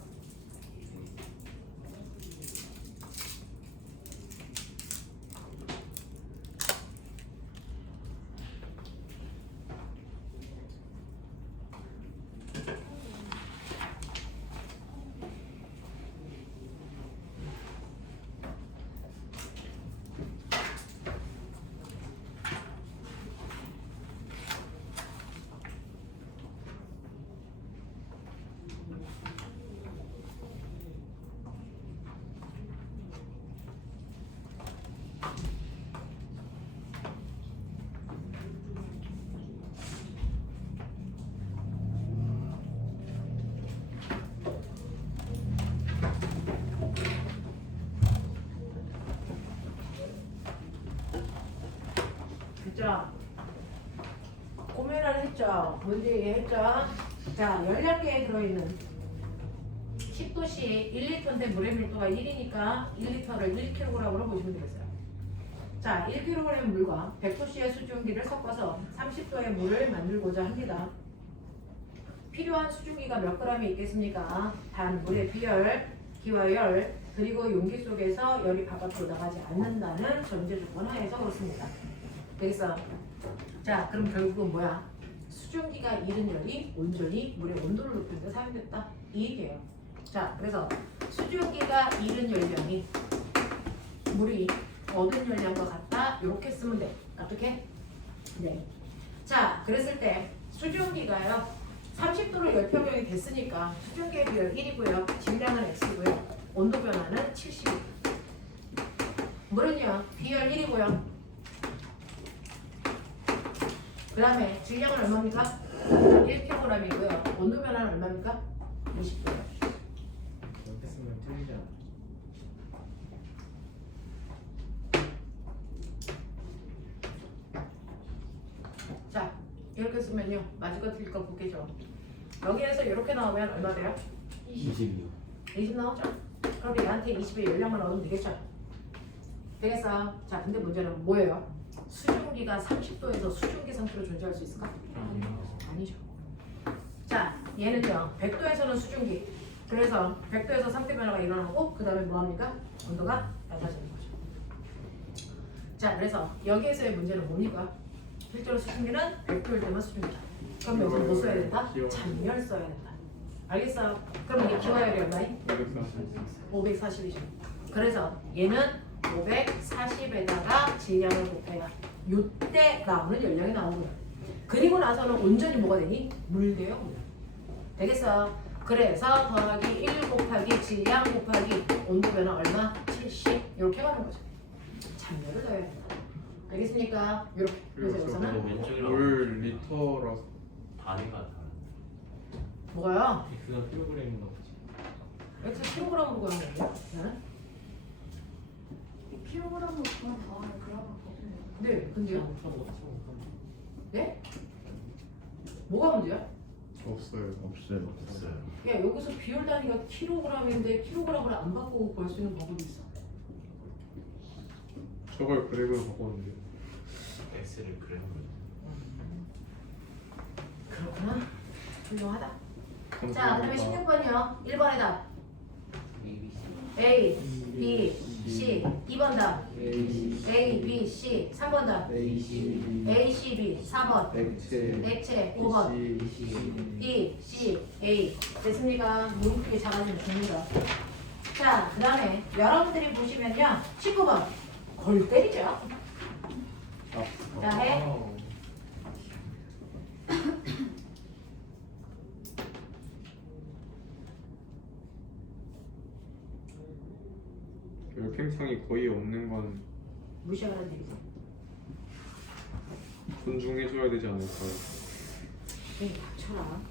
자, 고민을 했죠. 문제 이해했죠? 자, 열량계에 들어있는 10도씨 1리터인데 물의 밀도가 1이니까 1리터를 1kg으로 보시면 되겠어요. 자, 1kg 물과 100도씨의 수증기를 섞어서 30도의 물을 만들고자 합니다. 필요한 수증기가 몇 g이 있겠습니까? 단, 물의 비열, 기와 열, 그리고 용기 속에서 열이 바깥으로 나가지 않는다는 전제 조건 하에서 그렇습니다. 되겠어? 자, 그럼 결국은 뭐야? 수증기가 잃은 열이 온전히 물의 온도를 높이는 데 사용됐다. 이 얘기예요. 자, 그래서 수증기가 잃은 열량이 물이 얻은 열량과 같다. 이렇게 쓰면 돼. 어떻게? 네. 자, 그랬을 때 수증기가요. 30도로 열 평형이 됐으니까 수증기의 비율 1이고요. 질량은 x고요. 온도 변화는 70. 물은요. 비율 1이고요. 그 다음에 질량은 얼마입니까? 1kg이고요. 온도 변화는 얼마입니까? 20도요. 이렇게 쓰면 틀리잖아. 자, 이렇게 쓰면요. 맞을 거 틀릴 거 보겠죠. 여기에서 이렇게 나오면 얼마 돼요? 20이요. 20 나오죠? 그럼 얘한테 20의 열량만 얻으면 되겠죠? 되겠어? 자, 근데 문제는 뭐예요? 수증기가 30도에서 수증기 상태로 존재할 수 있을까? 아니죠. 자, 얘는요. 100도에서는 수증기. 그래서 100도에서 상태 변화가 일어나고 그 다음에 뭐합니까? 온도가 낮아지는 거죠. 자, 그래서 여기에서의 문제는 뭡니까? 실제로 수증기는 100도일 때만 수증기다. 그럼 여기서 뭐 써야 된다? 잔열 써야 된다. 알겠어? 그럼 이게 기화열이 얼마니? 540이죠. 그래서 얘는 540에다가 질량을 곱해야 이때 나오는 열량이 나오고요. 그리고 나서는 온전히 뭐가 되니? 물 돼요. 물. 되겠어? 그래서 더하기 1 곱하기 질량 곱하기 온도 변화 얼마? 70 이렇게 가는 거죠. 잔열을 넣어야 된다. 알겠습니까? 이렇게. 그래서 여기서는 왼쪽이랑 물 리터라서 단위가 다른. 뭐가요? X가 킬로그램인가 보지. X 킬로그램으로 가는 거예요? 얘는? 킬로그램으로 그만 나와요. 그라마 거든요. 네, 근데요? 네? 뭐가 문제야? 없어요. 없어요. 없어요. 야, 여기서 비율 단위가 킬로그램인데 킬로그램을 안 바꾸고 구할 수 있는 방법이 있어. 저걸 그렉으로 바꿨는데. X를 그램으로. 그렇구나. 훌륭하다. 음, 자, 그다음에 16번이요. 1번의 답. A, B, C. A, B, C. 2번 답. A, B, C. 3번 답. A, C, B. 4번. 액체. 5번. D, C, A. 됐습니까? 무릎이 작아지면 됩니다. 자, 그 다음에 여러분들이 보시면요. 19번. 골 때리죠? 자, 해. 열팽창이 거의 없는 건 무시하라는 얘기죠. 존중해줘야 되지 않을까요? 네, 닥쳐라.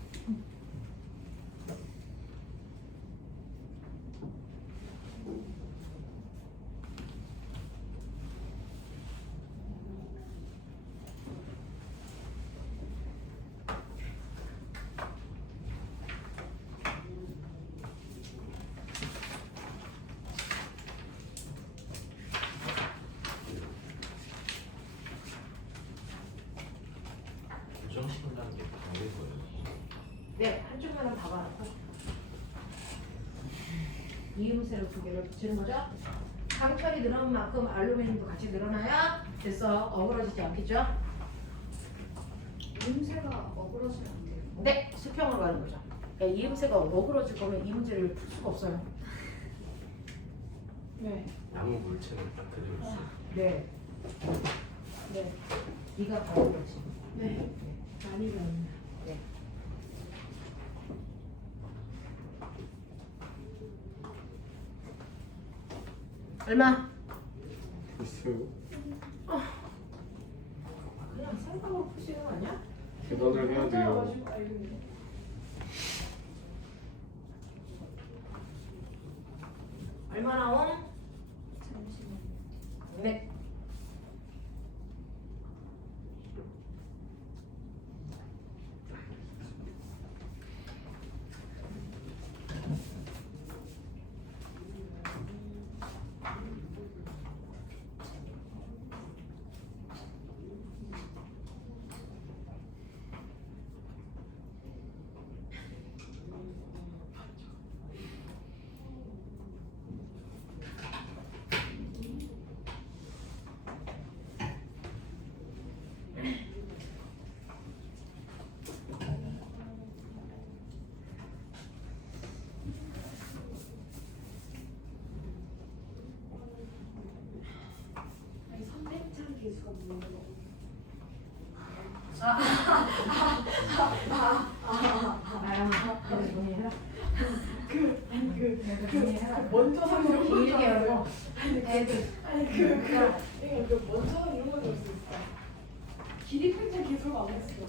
고정시킨다는 게 다른 거예요. 네, 한쪽만은 박아놓고 이음새로 두 개를 붙이는 거죠. 강철이 늘어난 만큼 알루미늄도 같이 늘어나야 됐어. 어그러지지 않겠죠? 음새가 어그러지면 안 돼요. 네, 수평으로 가는 거죠. 그러니까 이음새가 어그러질 거면 이 문제를 풀 수가 없어요. 네. 아무 물체를 딱 그대로 있어요. 네. 네. 네가 바로 그렇지. 네. 많이 배웠네. 네. 얼마? 글쎄요. 그냥 생각으로 풀 수 있는 거 아니야? 계산을 해야 돼요. 가지고 알겠네. 얼마 나옴? 잠시만. 네. 정리해라. 먼저 상 이런 거 길게 열고 애들 그 먼저 상 이런 거 줄 수 있어. 길이 팽창 기술 안 했어.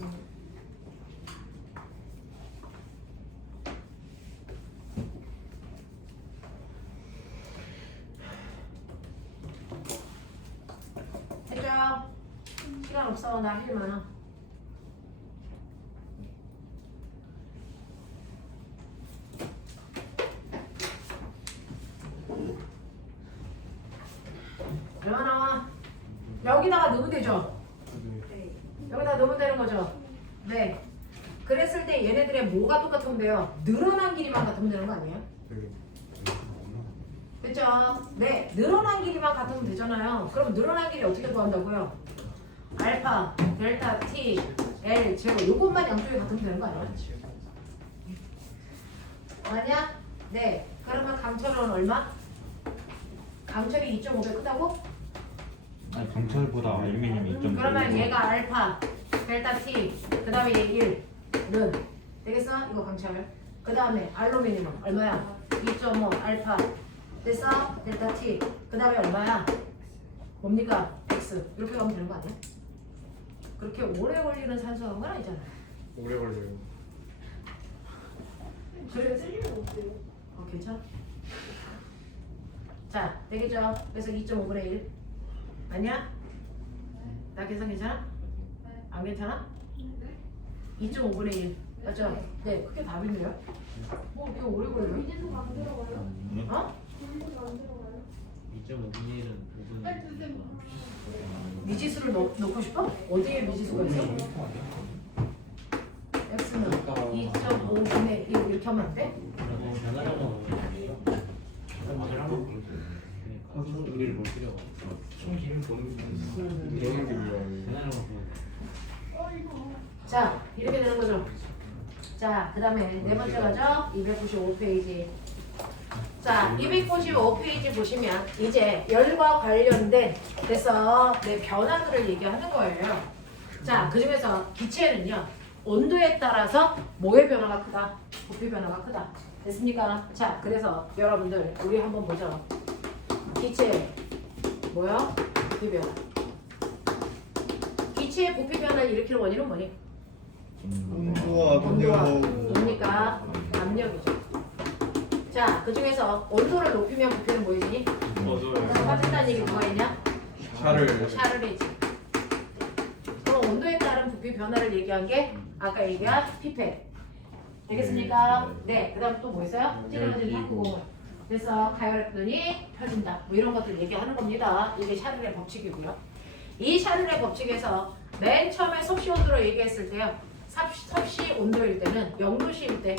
해줘. 시간 없어. 나 할 일 많아. 얼마 나와? 여기다가 넣으면 되죠? 여기다 넣으면 되는 거죠? 네. 그랬을 때 얘네들의 뭐가 똑같으면 돼요? 늘어난 길이만 같으면 되는 거 아니에요? 그쵸? 네. 늘어난 길이만 같으면 되잖아요. 그럼 늘어난 길이 어떻게 구한다고요? 알파, 델타, t, l, 제곱 요것만 양쪽에 같으면 되는 거 아니에요? 맞냐? 네. 그러면 강철은 얼마? 강철이 2.5배 크다고? 아니 강철보다 알루미늄이 2.5. 그러면 얘가 알파, 델타 t, 그 다음에 얘 1는 되겠어? 이거 강철. 그 다음에 알루미늄은 얼마야? 2.5 알파 됐어? 델타 t. 그 다음에 얼마야? 뭡니까? x. 이렇게 가면 되는 거 아니야? 그렇게 오래 걸리는 산수한 건 아니잖아. 오래 걸려요. 저희가 틀리면 어때요? 괜찮아? 자, 되겠죠? 그래서 2.5분의 1 아니야? 나 계산 괜찮아? 안 괜찮아? 2.5분의 1 맞죠? 네, 그게 답인데요? 뭐 이렇게 오래 걸려? 미지수가 안 들어가요? 어? 미지수가 안 들어가요? 2.5분의 1은 5분. 미지수를 넣고 싶어? 어디에 미지수가 있어? x는 2.5분의 1 이렇게 하면 안 돼? 그리고 변화량은 그러니까 우리를 볼 필요가 없어. 이러는 게 뭐야? 변화량을 보면 자, 이렇게 되는 거죠. 자, 그 다음에 네 번째 가죠. 295페이지. 자, 295페이지 보시면 이제 열과 관련된 그래서 내 변화들을 얘기하는 거예요. 자, 그 중에서 기체는요. 온도에 따라서 뭐의 변화가 크다? 부피 변화가 크다. 됐습니까? 자, 그래서 여러분들 우리 한번 보죠. 기체 뭐야? 부피 변화. 기체의 부피 변화를 일으키는 원인은 뭐니? 온도와 뭡니까? 압력이죠. 자, 그 중에서 온도를 높이면 부피는 뭐이니? 빠진다는 얘기 누가 있냐? 샤를 했지. 그럼 온도에 따른 부피 변화를 얘기한 게 아까 얘기한 피펫. 되겠습니까? 네. 그 다음 또 뭐 있어요? 찌르는 탁구공을. 그래서 가열했더니 펴진다. 뭐 이런 것들 얘기하는 겁니다. 이게 샤를의 법칙이고요. 이 샤를의 법칙에서 맨 처음에 섭씨 온도로 얘기했을 때요. 섭씨 온도일 때는 0도씨일 때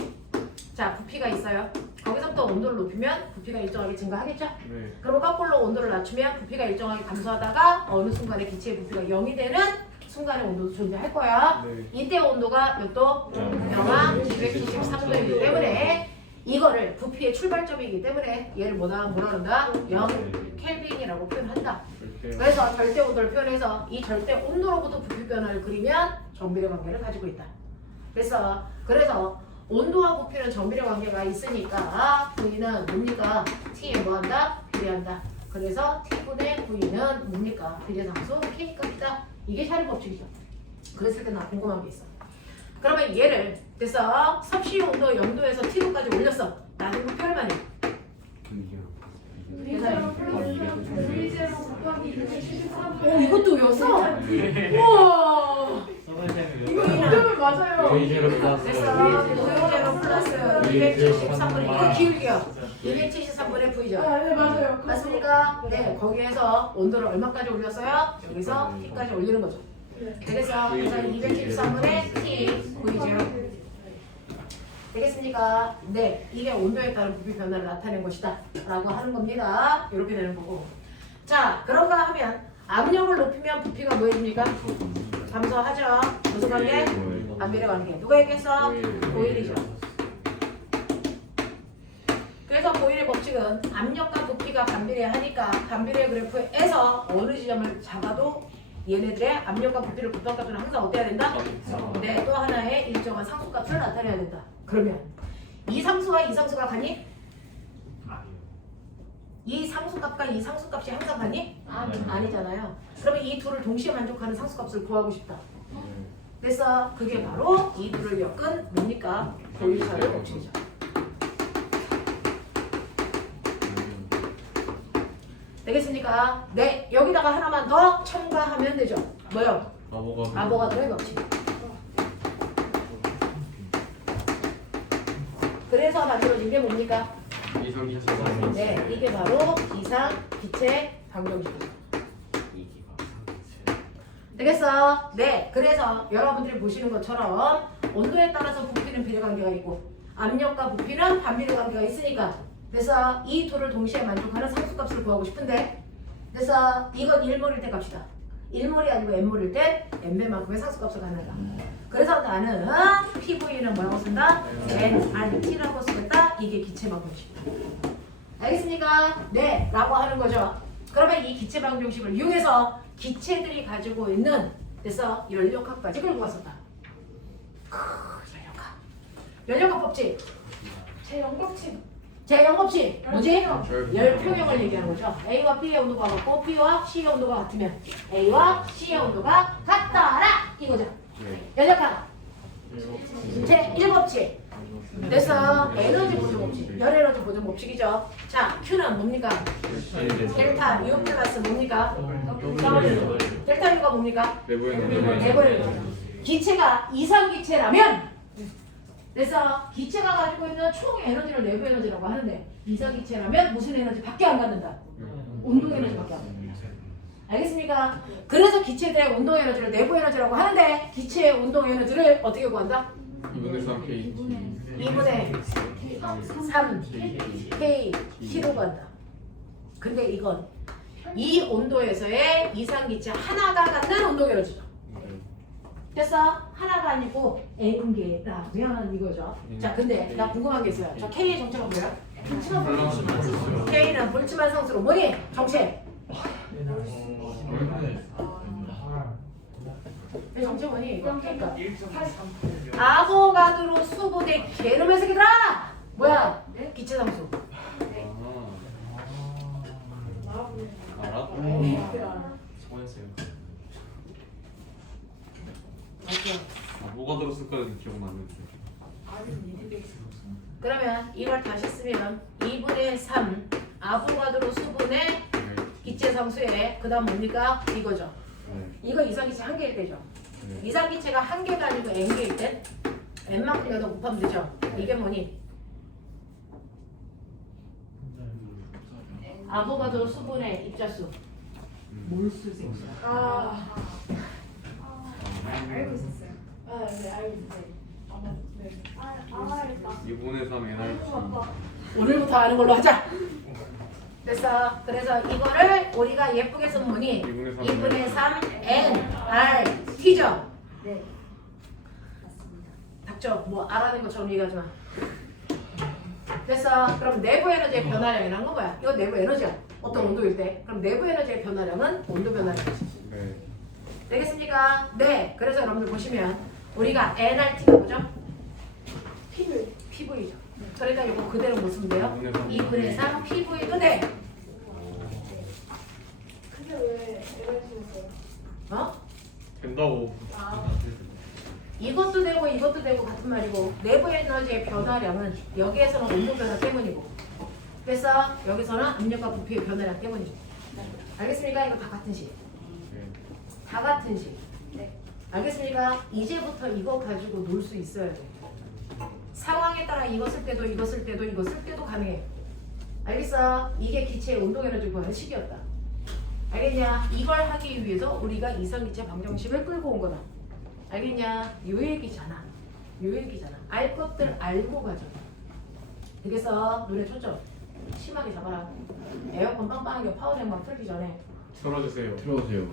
자, 부피가 있어요. 거기서부터 온도를 높이면 부피가 일정하게 증가하겠죠? 네. 그리고 거꾸로 온도를 낮추면 부피가 일정하게 감소하다가 어느 순간에 기체의 부피가 0이 되는 순간에 온도도 존재할 거야. 네. 이때 온도가 몇 도? 영하 273도이기 때문에 이거를 부피의 출발점이기 때문에 얘를 뭐라 그런다? 0 켈빈이라고 표현한다. 그래서 절대 온도를 표현해서 이 절대 온도로부터 부피 변화를 그리면 정비례 관계를 가지고 있다. 그래서 온도와 부피는 정비례 관계가 있으니까 V는 뭡니까? T에 뭐한다? 비례한다. 그래서 T분의 V는 뭡니까? 비례상수 K값이다. 이게 샤를 법칙이죠. 그랬을 때 나 궁금한 게 있어. 그러면 얘를 그래서 섭씨 온도 0도에서 T도까지 올렸어. 나중에 표현만 해. V제로 플러스 V제로 곱하기 273. 오, 이것도 외웠어? 우와! 이거 이름은 맞아요. 그래서 V제로 플러스 273분의 이거 기울기요. 273분의 V죠. 네 맞아요. 맞습니까? 네, 거기에서 온도를 얼마까지 올렸어요? 여기서 T까지 올리는 거죠. 그래서 273분의 T V제로 되겠습니까? 네, 이게 온도에 따른 부피 변화를 나타낸 것이다 라고 하는 겁니다. 이렇게 되는 거고. 자, 그런가 하면 압력을 높이면 부피가 뭐 해줍니까? 감소하죠. 무슨 관계? 반비례 관계. 누가 얘기했어? 고일이죠. 그래서 고일의 법칙은 압력과 부피가 반비례하니까 반비례 그래프에서 어느 지점을 잡아도 얘네들의 압력과 부피를 곱한값은 항상 어때야 된다? 네, 또 하나의 일정한 상수값을 나타내야 된다. 그러면 이 상수와 이 상수가 같니? 이 상수값과 이 상수값이 항상 같니? 아니잖아요. 그러면 이 둘을 동시에 만족하는 상수값을 구하고 싶다. 그래서 그게 바로 이 둘을 엮은 뭡니까? 고유사의 법칙이죠. 되겠습니까? 네, 여기다가 하나만 더 첨가하면 되죠. 뭐요? 아보가드로의 법칙. 그래서 만들어진 게 뭡니까? 이상기체가 네, 이게 바로 이상 기체 방정식이죠. 되겠어? 네, 그래서 여러분들이 보시는 것처럼 온도에 따라서 부피는 비례관계가 있고 압력과 부피는 반비례관계가 있으니까 그래서 이 둘을 동시에 만족하는 상수값을 구하고 싶은데 그래서 이건 1몰일 때 값이다. 1몰이 아니고 n몰일 때 n배만큼의 상수값을 가능하다. 그래서 나는 PV는 뭐라고 쓴다? nRT라고 쓰겠다. 이게 기체 방정식이다. 알겠습니까? 네, 라고 하는 거죠. 그러면 이 기체 방정식을 이용해서 기체들이 가지고 있는 그래서 연력학까지 끌고 왔었다. 연력학 법칙. 제0법칙 뭐지? 열평형을 얘기하는 거죠. A와 B의 온도가 같고 B와 C의 온도가 같으면 A와 C의 온도가 같다라 이거죠. 연력학 제1법칙. 그래서 에너지 보존 법칙, 열에너지 보존 법칙이죠. 자, Q는 뭡니까? 델타 U 플러스 뭡니까? 델타 U가 뭡니까? 내부의 기체가 이상기체라면 그래서 기체가 가지고 있는 총 에너지를 내부 에너지라고 하는데 이상기체라면 무슨 에너지 밖에 안 갖는다? 운동 에너지밖에 안 갖는다. 알겠습니까? 그래서 기체들의 운동 에너지를 내부 에너지라고 하는데 기체의 운동 에너지를 어떻게 구한다? 2분의 3 K 2분의 3 K T로 구한다. 근데 이건 이 온도에서의 이상기체 하나가 갖는 운동 에너지죠. 그래서 하나가 아니고 N개라면 이거죠. 자, 근데 나 궁금한 게 있어요. 저 K의 정체가 뭐예요? K는 볼츠만 상수로 뭐니? 정체. 정체 뭐니? 이거 K가 아보가드로 수분의 게르메 새끼들아! 뭐야? 기체 상수. 뭐가 들었을까는 기억나는데. 그러면 이걸 다시 쓰면 2분의 3 아보가드로 수분의 기체 상수에 그 다음 뭡니까? 이거죠. 이거 이상기체 한 개일 때죠. 이상기체가 한 개가 아니고 n개일 때 n만큼 여기다 곱하면 되죠. 이게 뭐니? 아보가드로 수분의 입자수 몰수 섹수. 알고 있었어요. 네, 알고 있어요. 2분의 3 NRT. 오늘부터 아는 걸로 하자. 됐어. 그래서 이거를 우리가 예쁘게 쓴 뭐니? 2분의 3 NRT죠. 네, 맞습니다. 닥쳐. 뭐 알아낸 것처럼 얘기하지 마. 됐어. 그럼 내부 에너지의 변화량이란 건 뭐야? 이거 내부 에너지야. 어떤 온도일 때. 그럼 내부 에너지의 변화량은 온도 변화량이지. 네. 되겠습니까? 네. 그래서 여러분들 보시면 우리가 NRT가 뭐죠? PV죠. 그러니까 이거 그대로 못 쓰면 돼요. 2분의 3 PV도 돼. 근데 왜 LH였어요? 어? 된다고. 이것도 되고 이것도 되고 같은 말이고 내부 에너지의 변화량은 여기에서는 온도 변화 때문이고 그래서 여기서는 압력과 부피의 변화량 때문이죠. 알겠습니까? 이거 다 같은 식. 다 같은 식. 알겠습니까? 이제부터 이거 가지고 놀 수 있어야 돼. 상황에 따라 이거 쓸 때도 이거 쓸 때도 이거 쓸 때도 가능해. 알겠어? 이게 기체의 운동 에너지 구하는 식이었다. 알겠냐? 이걸 하기 위해서 우리가 이상기체 방정식을 끌고 온 거다. 알겠냐? 요 얘기잖아. 요 얘기잖아. 알 것들 알고 가자. 되겠어? 눈에 초점 심하게 잡아라. 에어컨 빵빵하게 파워den만 틀기 전에 틀어주세요. 틀어오세요.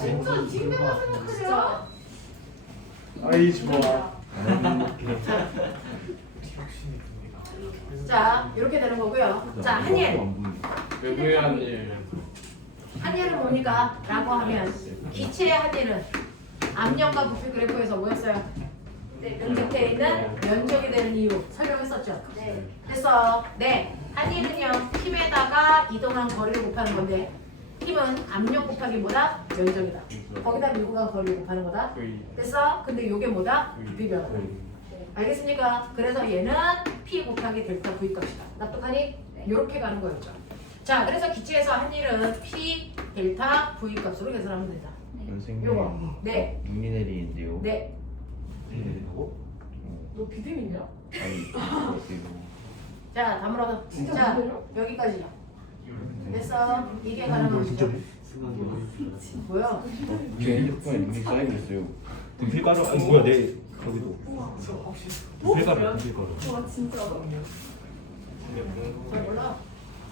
진짜 징그러워 생각하세요? 아이 좋아. 자, 이렇게 되는 거고요. 자, 한일. 외부의 한 일. 한일은 뭡니까? 라고 하면 기체의 한일은 압력과 부피 그래프에서 뭐였어요? 밑에 있는 면적이 되는 이유 설명했었죠? 네. 그래서 네 한일은요 힘에다가 이동한 거리를 곱하는 건데 힘은 압력 곱하기 뭐다? 면적이다. 거기다 밀고 간 거리를 곱하는 거다. 됐어? 근데 요게 뭐다? 부피 변화. 알겠습니까? 그래서 얘는 P 곱하기 델타 V 값이다. 납득하니? 요렇게 가는 거였죠. 자, 그래서 기체에서 한일은 P 델타 V 값으로 계산하면 된다. 선생님 요거. 네. 눈이 내리는데요. 네. 너 비듬이냐? 아니 이거 자, 다물어서. 진짜 자, 뭔데요? 여기까지요. 됐어. 이게 가능한 거죠. 뭐야? 제 핸드폰에 눈이 쌓여 있어요. 분필가루 아니 뭐야 내 거기도 분필가루 분필가루. 와 진짜다. 잘 몰라.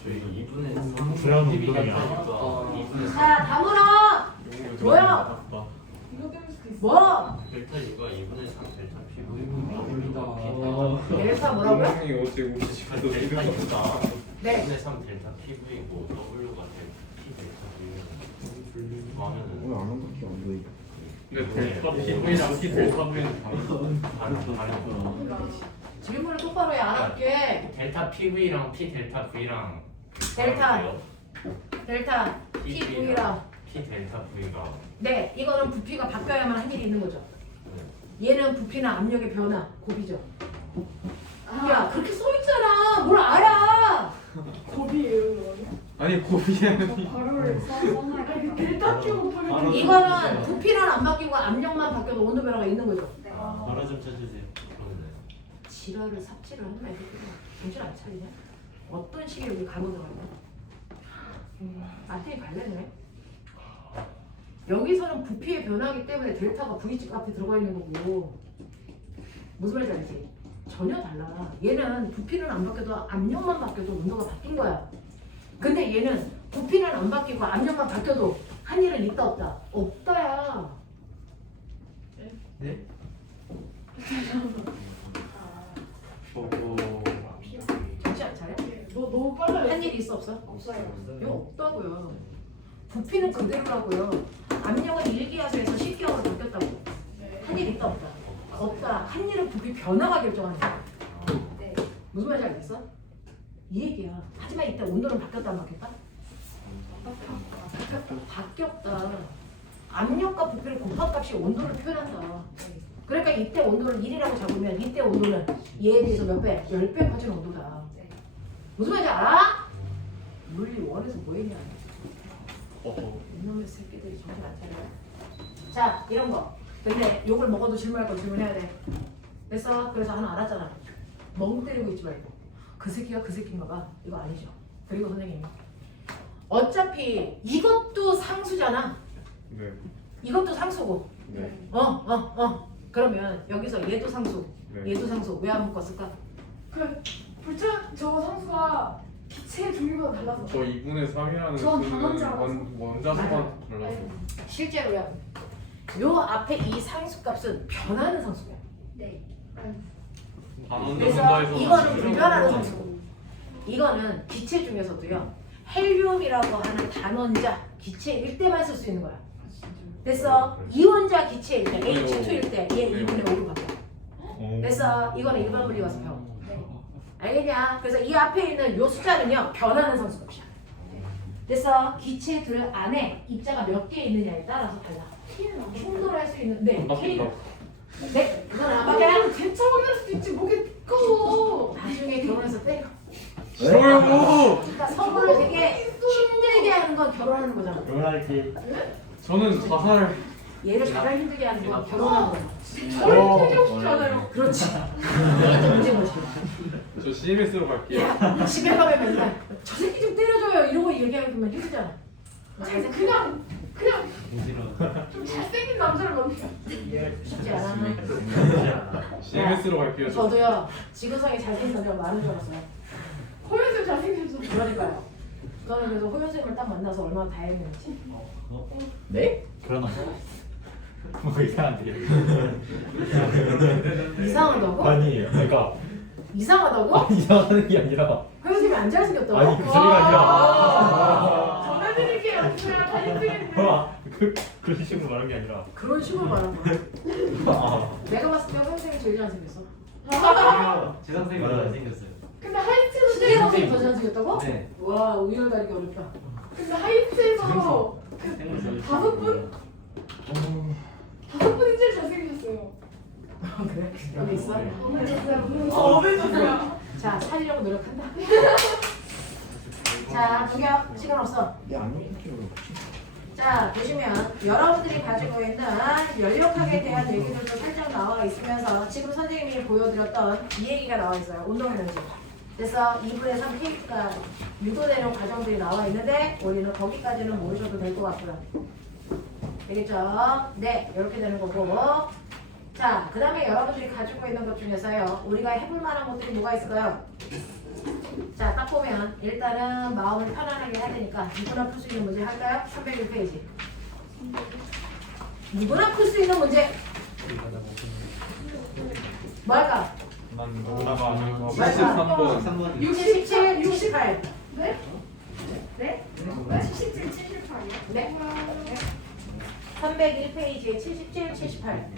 저희 2분의 3 브라운 TV가 운동이야. 아니니까 2분의 3 자, 다물어. 뭐야? 이거 때문일 수도 있어. 뭐? 델타 U가 2분의 3 델타 P고 아닙니다. 델타 뭐라고요? 형이 어제 오시 가도 델타 U가 네. 2분의 3 델타 PV고 W가 P 델타 V 하면은 왜안 한국이 안 보이? 근데 델타 P랑 P 델타 V는 다른 질문을 똑바로 해. 알아볼게. 델타 PV랑 P 델타 V랑 델타. 델타 PV랑 P 델타 V가 네, 이거는 부피가 바뀌어야만 한 일이 있는 거죠. 얘는 부피나 압력의 변화, 곱이죠. 야, 그렇게 써 있잖아. 뭘 알아? 겁이에요 이거는. 아니 고비에는 바로를 아니 델타 키고 곱하면 이거는 부피는 안 바뀌고 압력만 바뀌어도 온도 변화가 있는 거죠. 바로 좀 쳐주세요. 그런데 지랄을 삽질을 하는 애들이 정신 안 차리냐? 어떤 식으로 우리 가고 들어가냐? 마트에 갈래네. 여기서는 부피의 변화이기 때문에 델타가 V축 앞에 들어가 있는 거고 무슨 말인지 알지? 전혀 달라. 얘는 부피는 안 바뀌어도 압력만 바뀌어도 온도가 바뀐 거야. 근데 얘는 부피는 안 바뀌고 압력만 바뀌어도 한 일은 있다 없다? 없다야. 네? 정신 안 차려? 너 너무 빨라요. 한 일이 있어 없어? 없어요. 이거 없다고요. 부피는 그대로라고요. 압력은 1기압에서 10기압으로 바뀌었다고. 네. 한 일 있다 없다? 없다. 한 일은 부피 변화가 결정하는 거야. 네. 무슨 말인지 알겠어? 이 얘기야. 하지만 이때 온도는 바뀌었다 안 바뀌었다? 바뀌었다. 압력과 부피를 곱한 값이 온도를 표현한다. 그러니까 이때 온도를 1이라고 잡으면 이때 온도는 얘에 비해서 몇 배? 10배 커지는 온도다. 무슨 말인지 알아? 물리 원에서 뭐 했냐? 이놈의 새끼들이 정신 안 차려. 자, 이런 거. 근데 욕을 먹어도 질문할 거 질문해야 돼. 됐어? 그래서 하나 알았잖아. 멍 때리고 있지 말고. 그 새끼가 그 새끼인가 봐. 이거 아니죠. 그리고 선생님. 어차피 이것도 상수잖아. 네. 이것도 상수고. 네. 그러면 여기서 얘도 상수. 네. 얘도 상수. 왜 안 묶었을까? 그 불철 저 상수가 기체 종류가 달라서. 저 2분의 3이라는 전 당한 줄 알았어. 원자수만 달라서 실제로요. 요 앞에 이 상수값은 변하는 상수야. 네. 그래서 이거는 불변하는 상수고 이거는 기체 중에서도요. 헬륨이라고 하는 단원자 기체일 때만 쓸 수 있는 거야. 됐어? 이원자 기체일 때 H2일 때 얘 2분의 5로 바뀌어. 됐어? 이거는 일반 물리 가서 배워. 알겠냐? 그래서 이 앞에 있는 요 숫자는요. 변하는 상수값이야. 됐어? 기체들 안에 입자가 몇 개 있느냐에 따라서 달라. 충돌할 수 있는 네. K는 네. 이건 안 바뀌어요. 대차 만날 수도 있지 뭐게 두꺼워. 나중에 결혼해서 때려. 싫어요. 그러니까 서로를 되게 힘들게 하는 건 결혼하는 거잖아. 결혼할 때 저는 자살 얘를 가장 힘들게 하는 건 결혼하는 거야. 저를 때리고 싶지 않아요. 그렇지. 이게 또 문제인 거지. 저 CMS로 갈게요. 야, 집에 가면 맨날 저 새끼 좀 때려줘요 이러고 얘기하면 힘들잖아. 아니 그냥 좀 잘생긴 남자를 만나. 쉽지 않아. CMS로 갈게요. 저. 저도요. 지구상에 잘생긴 남자가 많은 줄 알았어요. 호연쌤 잘생겼어. 그러니까요. 저는 그래서 호연쌤을 딱 만나서 얼마나 다행이었지. 네? 결혼하고 뭐 이상한데 이상하다고? 아니에요. 그러니까 이상하다고? 이상하는 게 아니라 호연쌤이 안 잘생겼다고? 아니 그 소리가 아니라 전해드릴게요. 그런 식으로 말한 게 아니라. 그런 식으로 말한 거야. 내가 봤을 때 선생님이 제일 잘생겼어. 제 선생님이 더 잘생겼어요. 근데 하이트도 시계 선생님이 더 잘생겼다고? 네. 와 우열 가리기 어렵다. 근데 하이트에서 다섯 분? 다섯 분이 제일 잘생기셨어요. 그래? 여기 있어? 오늘 줬어요. 자 살려고 노력한다. 자 동경 시간 없어. 자 보시면 여러분들이 가지고 있는 연력학에 대한 얘기들도 살짝 나와 있으면서 지금 선생님이 보여드렸던 이 얘기가 나와 있어요. 운동에너지. 그래서 2분의 3 K가 유도되는 과정들이 나와 있는데 우리는 거기까지는 모르셔도 될 것 같고요. 되겠죠? 네, 이렇게 되는 거고. 자, 그 다음에 여러분들이 가지고 있는 것 중에서요. 우리가 해볼 만한 것들이 뭐가 있을까요? 자, 딱 보면 일단은 마음을 편안하게 해야 되니까 누구나 풀 수 있는 문제 할까요? 301페이지. 누구나 풀 수 있는 문제. 뭐 할까? 난 너무나가 아니고 73번. 3번 67, 68. 네? 네? 77, 78이요? 네. 301페이지에 77, 78.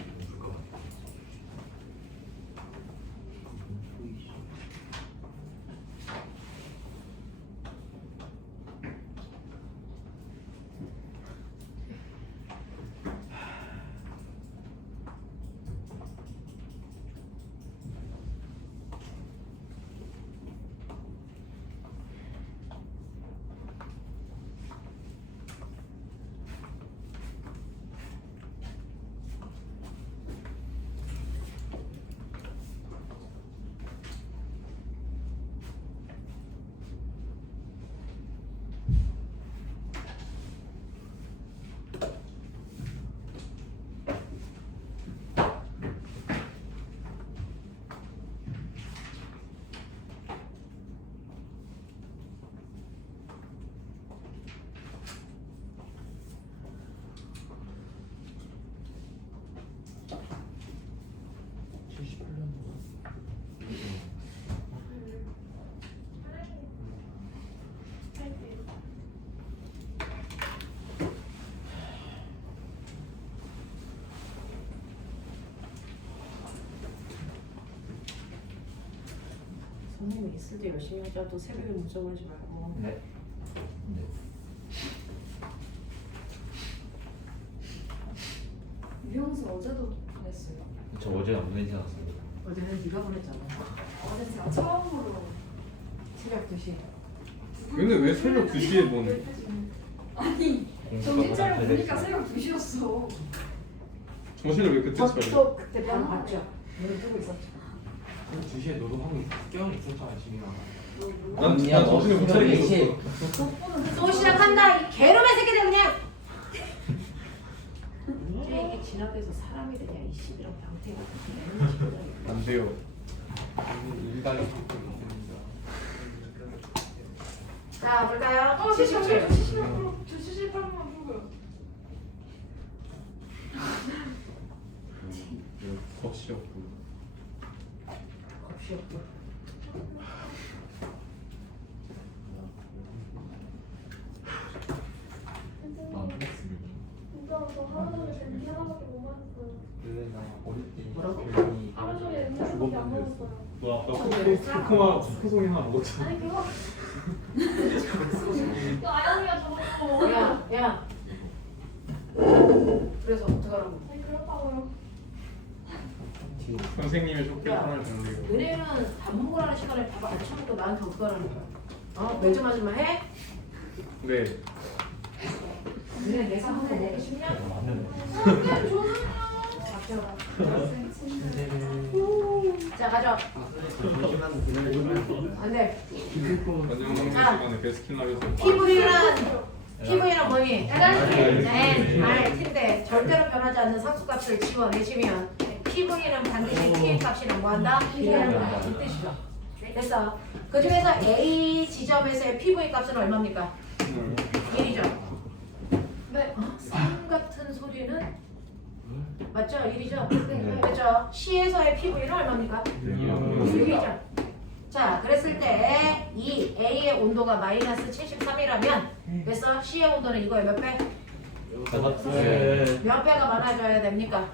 선생님이 있을 때 열심히 하자. 또 새벽에 문자 보내지 말고. 네. 유형수 어제도 보냈어요. 저 어제 안 보내지 않았어요. 어제는 네가 보냈잖아. 어제 제가 처음으로 새벽 2시. 근데 왜 새벽 2시에 보내? 아니 정신차려 보니까 새벽 2시였어. 정신을 왜 그때 차려? 또 그때 바로 봤죠. 눈을 뜨고 있었죠. 2시에 너도 하고 깨어 있었잖아 지민아. 난 정신을 못 차리겠어. 또 시작한다. 이 개놈의 새끼들 그냥. 이게 진압돼서 사람이 되냐 이 씨비랑 병태가. 안 돼요. 일달이 바뀌고 있습니다. 자 볼까요? 77. 77. 78분만 풀고요. 겁시 없고. 겁시 없고. 진짜 저 하루 종일 뱀피 하나밖에 못 맞았어요. 원래 나 어릴 때 뭐라고? 괜히 하루 종일 뱀피 하나밖에 안 먹었어요. 너 아까 코코마 코송이 하나 먹었잖아. 아니 그거 그 아영이가 저거 야. 그래서 어떡하라고? 아니 그렇다고요. 선생님의 쇼핑 야. 하나를 줬네요. 은혜는 밥 먹으라는 시간에 밥 안 처먹고 나한테 어떡하라는 거야? 어? 매주 마지막 해? 네. 은혜 내가 한 거 먹기 쉽냐? 그냥 저는요. 박자가. 자 가져. 안돼. 마지막 먹는 자. 시간에 베스킨 라빈스. PV는 뭐니? T인데 절대로 변하지 않는 상수값을 지워내시면 PV는 반드시 T의 값이랑 뭐한다? 비례한다. 이 뜻이죠. 됐어. 그 중에서 A 지점에서의 PV 값은 얼마입니까? 1이죠. 네. 3 같은 소리는 맞죠? 1이죠? 그렇죠? C에서의 PV는 얼마입니까? 6이죠. 자, 그랬을 때 이 A의 온도가 마이너스 73이라면 그래서 C의 온도는 이거의 몇 배? 몇 배가 많아져야 됩니까?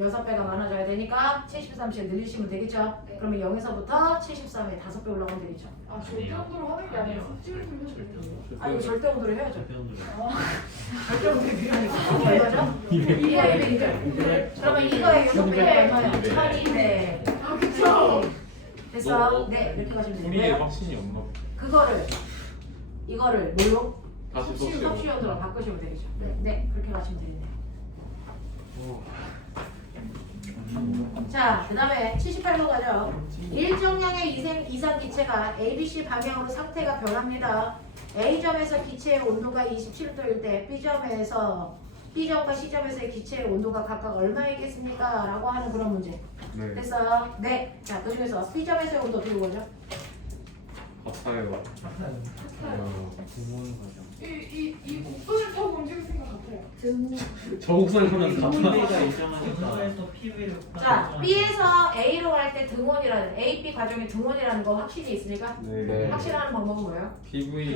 6배가 많아져야 되니까 73씩 늘리시면 되겠죠? 그러면 0에서부터 73에 5배 올라가면 되겠죠? 아 절대 온도로 하는 게 아니라 수치를 좀 해주는 거예요. 아, 이거 절대 온도로 해야죠. 절대 온도로. 절대 온도로 필요하니까. 어떻게 이거죠? 200이죠? 그러면 이거의 6배가 얼마예요? 1200. 아 그쵸. 됐어? 네, 이렇게 가시면 우리의 되는데요. 확신이 없나 봐. 이거를 뭘로? 다시 섭취온도로 바꾸시면 되겠죠? 네, 그렇게 가시면 되겠네요. 자, 그 다음에 78번 가죠. 일정량의 이상 기체가 ABC 방향으로 상태가 변합니다. A점에서 기체의 온도가 27도일 때 B점과 C점에서의 기체의 온도가 각각 얼마이겠습니까? 라고 하는 그런 문제. 네. 됐어요? 네. 자, 그 중에서 B점에서의 온도 어떻게 보죠? 같아요. 이 곡선을 타고 움직일 생각 같아요. 저 곡선을 타면 P가 일정하니까. 자, B에서 A로 갈 때 등원이라는 A, B 과정의 등원이라는 거 확신이 있으니까 네. 확실한 방법은 뭐예요? PV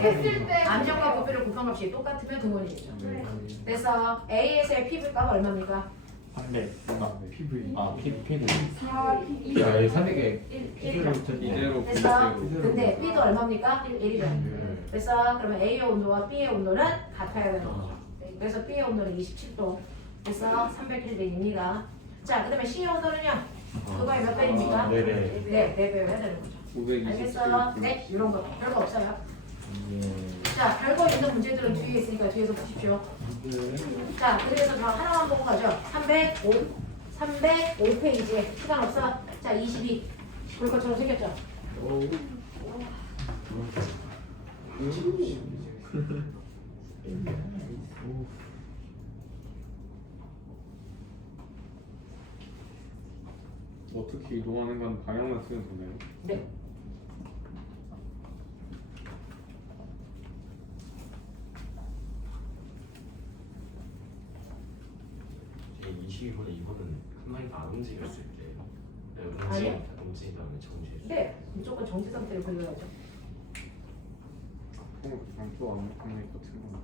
했을 때 암정과 부피를 곱한 값이 똑같으면 등원이겠죠. 네. 그래서 A에서의 PV 값 얼마입니까? 네. PV. 아 P는. 4, 2, 야, 이 300에 1이죠. 이대로 됐어? 그대로. 근데 B도 얼마입니까? 1이죠. 네. 됐어? 그러면 A의 온도와 B의 온도는 같아야 되는 거죠. 그래서 B의 온도는 27도. 그래서 300켈빈입니다. 자, 그 다음에 C의 온도는요? 그거의 몇 배입니까? 네네. 네, 4배로 해야 되는 거죠. 527. 알겠어? 네, 이런 거 별거 없어요. 자, 별거 있는 문제들은 뒤에 있으니까 뒤에서 보십시오. 자, 그래서 저 하나만 보고 가죠. 305페이지에 시간 없어. 자, 22. 볼 것처럼 생겼죠? 어떻게 이동하는 건 방향만 쓰면 되나요? 네. 제 22번에 이거는 칸막이가 안 움직였을 때 아니요. 움직이다면 정지해 주세요. 네, 무조건 정지 상태를 그려야죠. 또안 하는 것 같은 거.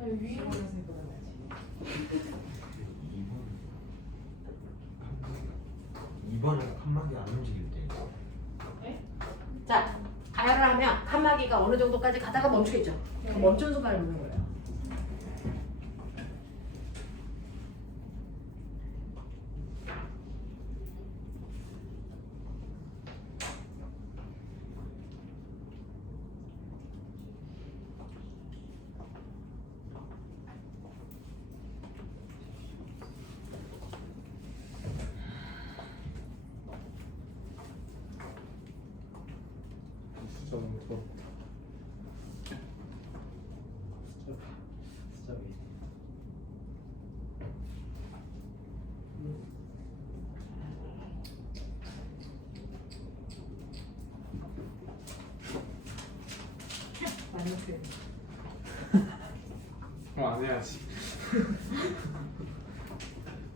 아니 위로 2번은 칸막이 안 움직일 때. 자, 가열을 하면 칸막이가 어느 정도까지 가다가 멈추겠죠? 그 멈춘 순간을 보는 거예요. 숫자 너무 더럽다. 숫자 위. 마이너스. 그럼 안 해야지.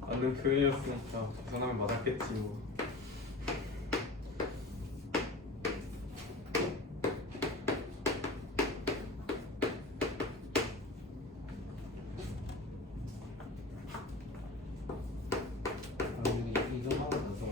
맞는 표현이었으니까 전화면 맞았겠지 뭐. 이거 하고 나서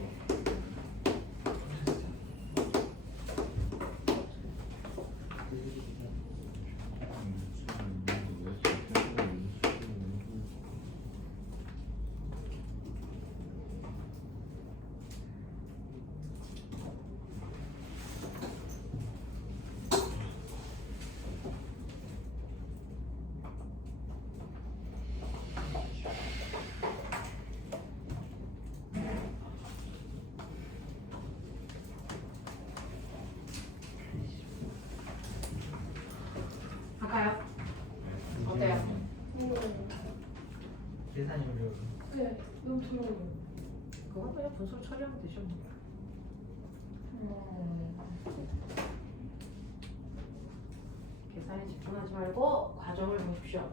네, 너무 더러워요. 그건 그냥 분수 처리하면 되죠. 계산에 집중하지 말고 과정을 보십시오.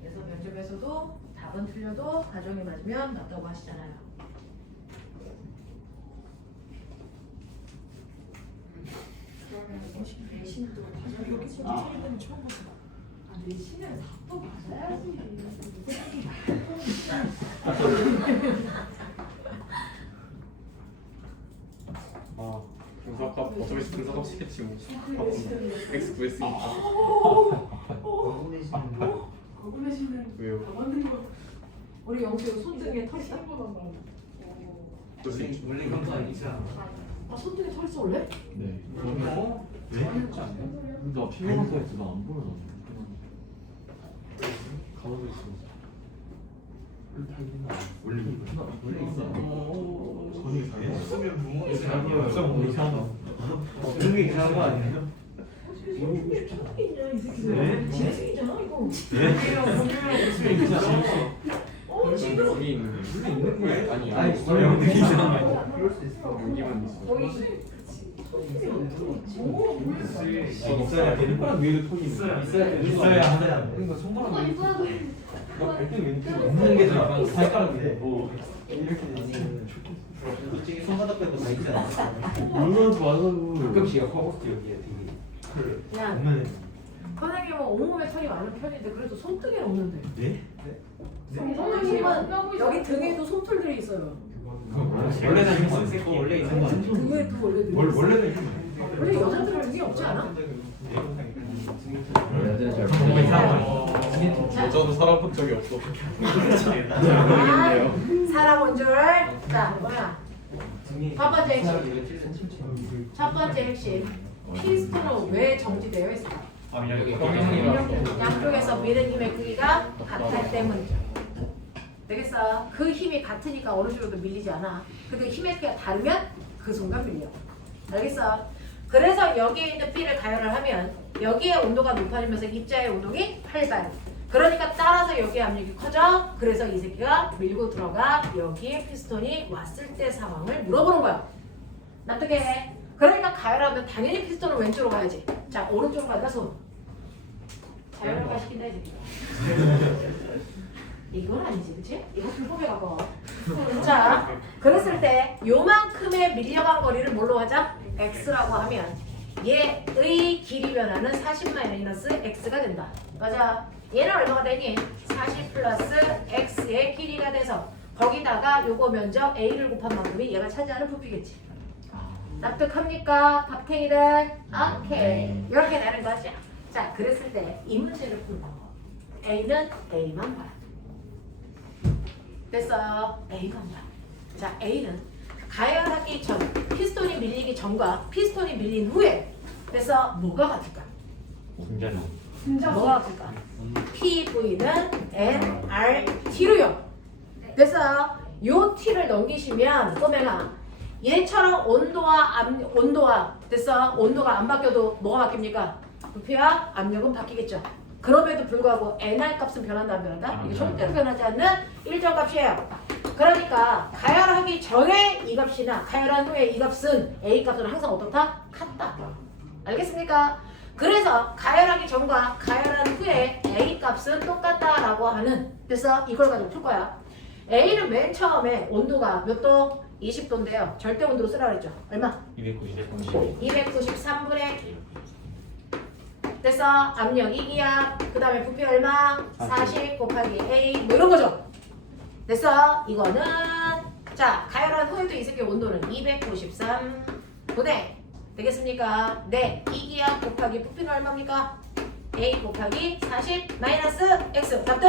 그래서 면접에서도 답은 틀려도 과정이 맞으면 맞다고 하시잖아요. 그러면 내신도 과정이 있어. 아 내신은 답도 맞아야지. 아 분석값 어차피 분석값 시켰지 뭐. X 구했으니까. 거울 내시는 왜요? 다 맞는 거. 우리 영수 손등에 털 있다? 한번만 봐. 그렇지. 원래 그런 거 아니잖아. 아 손등에 털 있어 원래? 네. 나 피곤해서 했지 나안 보여 나. 가만히 있어. 원래 있어. 전이 이상해. 쓰면 뭐 좀 이상하다. 그런 게 이상한 거 아니에요? 네? 진승이잖아 이거. 여기 있는 게 아니 아니 아니 그런 게 이상해. 여기만 있어. 있어야 되는 거야 위에도 톤이 있어야 하는. 그러니까 손가락 아 이거야 너. 발등 왼쪽 없는 게 더 발가락인데 뭐 이렇게 되는. 솔직히 손바닥 빼고 다 있잖아. 물론 맞아도 가끔씩 허벅지 여기에 되게 야 보면 선생님은 온몸에 털이 많은 편인데 그래도 손등에는 없는데. 네? 선생님은 여기 등에도 솜털들이 있어요. 원래는 있는 거 아니에요? 그거 원래 있는 거 아니야? 등에도 원래 등이 있어. 원래는 있는 원래 여자들은 등이 없지 않아? 여자는 잘 거 모르겠네요. 여자도 살아본 적이 없어. 아, 살아본 줄. 자, 뭐야? 첫 번째 핵심. 첫 번째 핵심. 피스톤은 왜 정지되어 있을까? 양쪽에서 밀은 힘의 크기가 같기 때문이죠. 되겠어? 그 힘이 같으니까 어느 쪽으로도 밀리지 않아. 근데 힘의 크기가 다르면 그 순간 밀려. 알겠어? 그래서 여기에 있는 P를 가열을 하면 여기에 온도가 높아지면서 입자의 운동이 활발. 그러니까 따라서 여기에 압력이 커져. 그래서 이 새끼가 밀고 들어가 여기에 피스톤이 왔을 때 상황을 물어보는 거야. 납득해? 그러니까 가열하면 당연히 피스톤은 왼쪽으로 가야지. 자, 오른쪽으로 간다 손. 자연화가 시킨다 이 새끼가. 이건 아니지, 그치? 이거 불법에 가고. 자, 그랬을 때 요만큼의 밀려간 거리를 뭘로 하자? x라고 하면 얘의 길이 변화는 40-x가 된다. 맞아. 얘는 얼마가 되니? 40 플러스 x의 길이가 돼서 거기다가 요거 면적 a를 곱한 만큼이 얘가 차지하는 부피겠지. 납득합니까? 밥탱이들? 오케이. 이렇게 되는 거죠. 자, 그랬을 때 이 문제를 풀고 a는 a만 봐요. 됐어요. A만 봐. 자, A는 가열하기 전, 피스톤이 밀리기 전과 피스톤이 밀린 후에 그래서 뭐가 같을까? 뭐가 같을까? PV는 nRT로요. 그래서 요 T를 넘기시면 꼬맹아 얘처럼 온도와 됐어? 온도가 안 바뀌어도 뭐가 바뀝니까? 부피와 압력은 바뀌겠죠. 그럼에도 불구하고 NR 값은 변한다 안 변한다? 이게 절대로 변하지 않는 일정 값이에요. 그러니까 가열하기 전에 이 값이나 가열한 후에 이 값은 A 값은 항상 어떻다? 같다. 알겠습니까? 그래서 가열하기 전과 가열한 후에 A 값은 똑같다라고 하는 그래서 이걸 가지고 풀 거야. A는 맨 처음에 온도가 몇 도? 20도인데요. 절대 온도로 쓰라 그랬죠. 얼마? 293분의 그래서 압력 2기압, 그 다음에 부피 얼마? 40 곱하기 A 뭐 이런 거죠. 됐어? 이거는 자 가열한 후에도 이 새끼 온도는 293분의 되겠습니까? 네, 2기압 곱하기 부피는 얼마입니까? A 곱하기 40 마이너스 X 답도?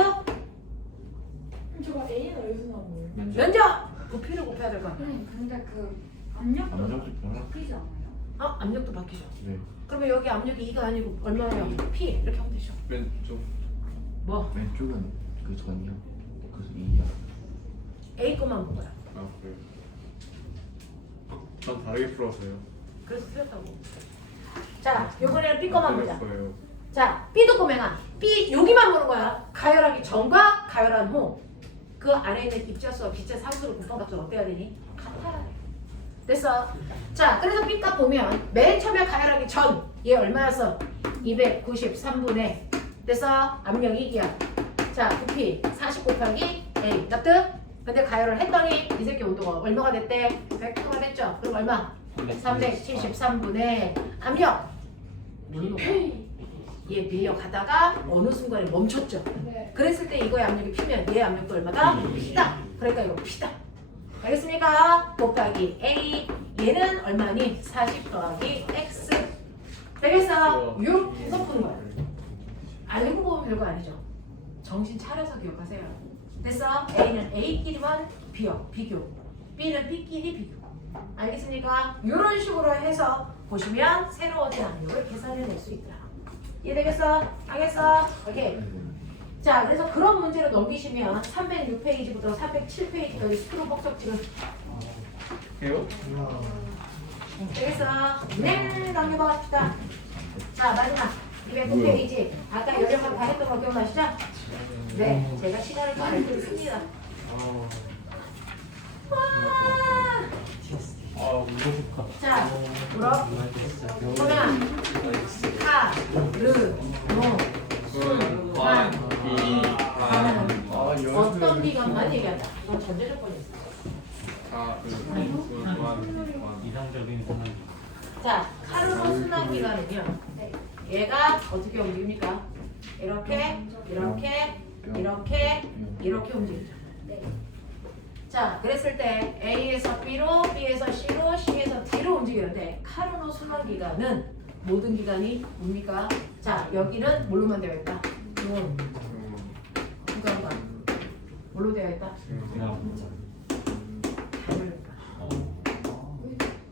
저거 A는 어디서 나온 거예요? 면적! 부피를 곱해야 될 거 아니야? 근데 그 압력도 압력도 변화? 바뀌지 않아요? 압력도 바뀌죠. 네. 그러면 여기 압력이 2가 아니고 얼마예요? P 이렇게 하면 되죠. 왼쪽. 뭐? 왼쪽은 그 전이요. 그래서 2야. A 것만 본 거야. 아 그래요. 전 다르게 풀어서요. 그래서 틀렸다고. 자, 요번에는 B 거만 보자. 거예요. 자, B도 꼬맹아. B 여기만 보는 거야. 가열하기 전과 가열한 후. 그 안에 있는 입자수와 빛의 상수를 곱한값을 어때야 되니? 같아야 돼. 됐어. 자, 그래서 B 값 보면 맨 처음에 가열하기 전 얘 얼마였어? 293분의 됐어? 압력이 2야. 자, 부피 40 곱하기 A. 납득? 근데 가열을 했더니 이 새끼 온도가 얼마가 됐대? 100도가 됐죠? 그럼 얼마? 373분의 압력. 얘 밀려가다가 어느 순간에 멈췄죠. 네. 그랬을 때 이거의 압력이 피면 얘 압력도 얼마다? P다. 그러니까 이거 P다. 알겠습니까? 곱하기 A. 얘는 얼마니? 40 더하기 X. 되겠어? 이렇게 해서 푸는 거야. 알고 보면 별거 아니죠. 정신 차려서 기억하세요. 됐어? A는 A끼리만 비교. B는 B끼리 비교. 알겠습니까? 이런 식으로 해서 보시면 새로워진 압력을 계산해낼 수 있더라. 이해되겠어? 알겠어? 오케이. 자, 그래서 그런 문제로 넘기시면 306페이지부터 407페이지까지 스크루 뻑석지를 해요? 되겠어? 네, 넘겨봐 갑시다. 자, 마지막 209페이지. 아까 연령학 다 했던 거 기억나시죠? 네, 제가 시간을 또 알고 있습니다. 와! 자, 물어. 소나, 카, 르, 노, 순, 만, 이, 가는 어떤 기간만 얘기한다. 이건 전제 조건이었어. 이상적인 공간. 자, 카르노 순환 기간은요. 얘가 어떻게 움직입니까? 이렇게, 이렇게, 이렇게, 이렇게 움직이죠. 자, 그랬을 때 A에서 B로, B에서 C로, C에서 D로 움직이는데 카르노 순환 기간은 모든 기간이 뭡니까? 자, 여기는 뭘로만 되어 있다? 구간만. 뭘로 되어 있다?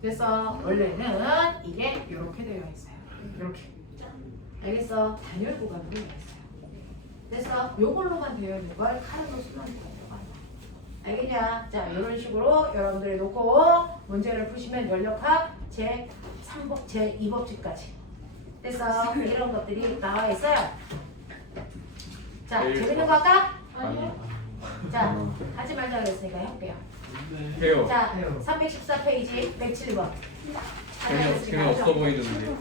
그래서 원래는 이게 이렇게 되어 있어요. 이렇게. 알겠어? 단열 구간으로 되어 있어요. 그래서 요걸로만 되어 있는 걸 카르노 순환 기간이라고 합니다. 알겠냐? 자, 이런 식으로 여러분들이 놓고 문제를 푸시면 연력학 제3법, 제2법칙까지. 그래서 이런 것들이 나와 있어요. 자, 재밌는 거 할까? 자, 하지 말자 그랬으니까 해볼게요. 해요. 자, 314페이지 107번. 재미없어 보이는데.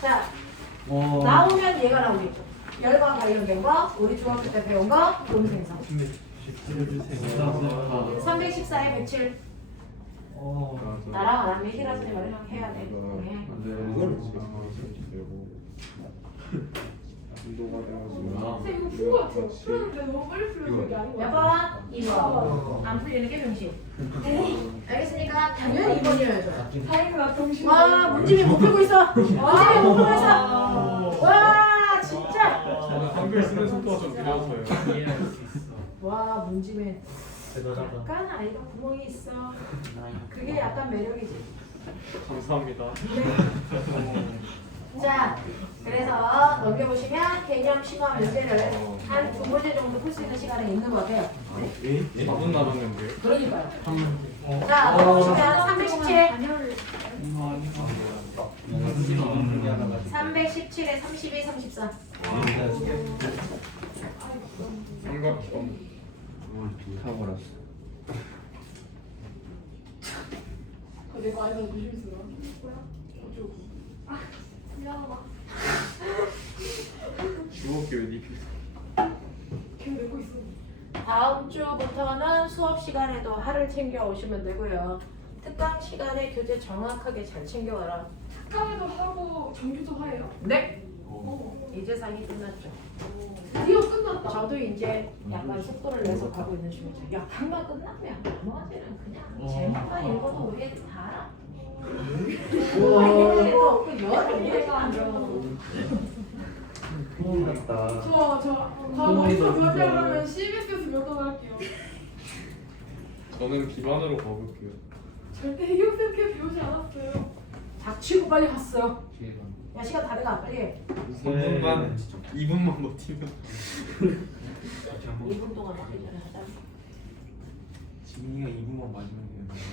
자, 나오면 얘가 나오겠죠. 열과 관련된 거, 우리 중학교 때 배운 거, 논생성. 314에 107. 나랑 안 하면 희라 선생님 해야 돼. 네. 선생님 이거 풀고 같아요. 풀었는데 너무 빨리 풀려서 이게 아닌 거 몇 같아요. 번? 2번. 안 풀리는 게 병신. 알겠습니까? 당연히 2번이어야죠. 다행이다 정신. 와, 문집이 못 풀고 있어. 문집이 못 풀고 있어. 와, 진짜. 저는 한글 쓰는 속도가 좀 느려서요. 이해할 수 있어. 와, 문집에 대단하다. 약간 아이가 구멍이 있어. 그게 약간 매력이지. 감사합니다. 자, 그래서 넘겨보시면 개념 심화 문제를 한 2문제 정도 풀 수 있는 시간이 있는 것 같아요. 4분 남았는데. 그러니까요. 자, 넘겨보시면 317에 32, 34. 삼각형. 타버렸어. 내가 아이가 조심스러워. 어쩌고. 미안하다. 주옥이 왜 니필? 걔 내고 있어. 다음 주부터는 수업 시간에도 하를 챙겨 오시면 되고요. 특강 시간에 교재 정확하게 잘 챙겨와라. 특강에도 하고 정규도 하예요? 네. 어. 이제 상이 끝났죠. 드디어 끝났다. 저도 이제 약간 속도를 내서 가고 있는 중이죠. 약간만 끝나면 나머지는 그냥 제목만 읽어도 우리 애들 다 알아. 그래도 그 열을 이해가 안 들어. 저 머릿속 몇 개 그러면 CBS에서 몇 번 할게요. 저는 비만으로 가볼게요. 절대 해경쌤께 배우지 않았어요. 닥치고 빨리 갔어요. 기회가. 야, 시간 다 돼가 빨리 해. 2분만 2분만 버티면. 2분 동안 하기 전에 하자. 지민이가 2분만 맞으면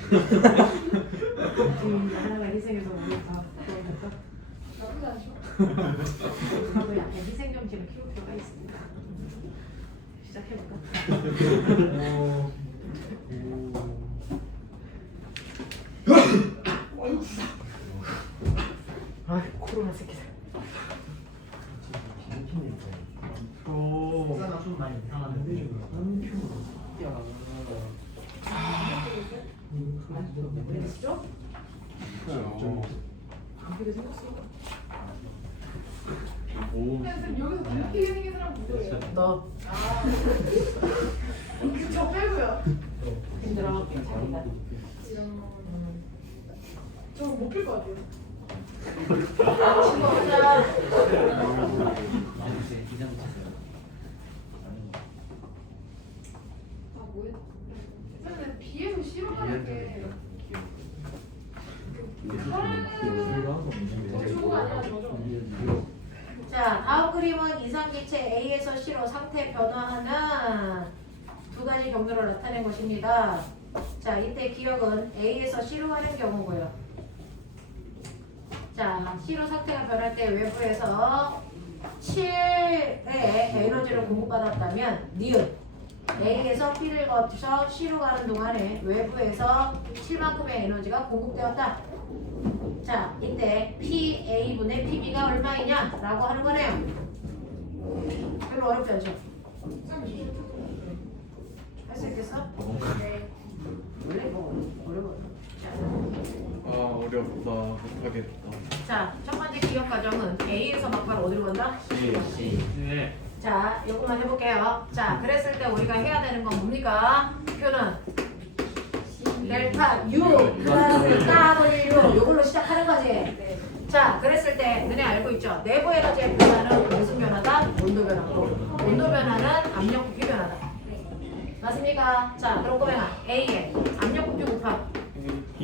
되는데. 하나가 희생해서 우리 다 도와줬다. 나쁘지 않죠? 그리고 약간 희생정신을 키울 필요가 있습니다. 시작해볼까? 아 코로나 새끼들. 수사가 좀 많이 이상한데. 왜 그러시죠? 그렇게 생겼어. 그냥 여기서 눈피게 생긴 사람 누구예요? 너 저 빼고요. 힘들어. 괜찮아. 저거 못 필 것 같아요. 친구 보자. 이제 기장 아 뭐야? 근데 B에서 C로 가는 게 저거 아니야 저죠? 자, 다음 그림은 이상기체 A에서 C로 상태 변화하는 두 가지 경로를 나타낸 것입니다. 자, 이때 기억은 A에서 C로 가는 경우고요. 자, C로 상태가 변할 때 외부에서 7의 에너지를 공급받았다면 니은 A에서 B를 거쳐서 C로 가는 동안에 외부에서 7만큼의 에너지가 공급되었다. 자, 이때 PA분의 PB가 얼마이냐? 라고 하는 거네요. 별로 어렵지 않죠? 할 수 있겠어? 네. 원래 뭐 어려워. 아 어렵다 못하겠다. 자, 첫 번째 기억 과정은 A에서 막바로 어디로 간다? 네. 자, 요것만 해볼게요. 자, 그랬을 때 우리가 해야 되는 건 뭡니까? 표는 델타 U 플러스 W 요걸로 시작하는 거지. 자, 그랬을 때 너네 알고 있죠? 내부 에너지의 변화는 무슨 변화다? 온도 변화고 온도 변화는 압력 부피 변화다. 맞습니까? 자, 그럼 꼬맹아 A에 압력 부피 곱하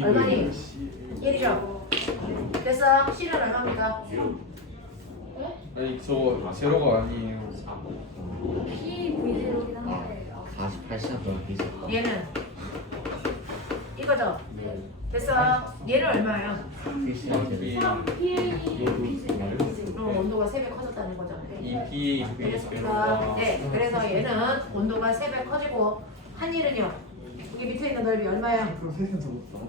얼마니? 1이죠. 됐어? C는 얼마입니까? 아니 저 제로가 아니에요. PV0이긴 한데 48시간 동안 있었다. 얘는 이거죠? 됐어? 얘는 얼마예요? 3시간 그럼 온도가 3배 커졌다는 거죠. EPA 그랬습니다. 네, 그래서 얘는 온도가 3배 커지고 한일은요. 여기 밑에 있는 넓이 얼마예요? 그럼 3시간 더 못다.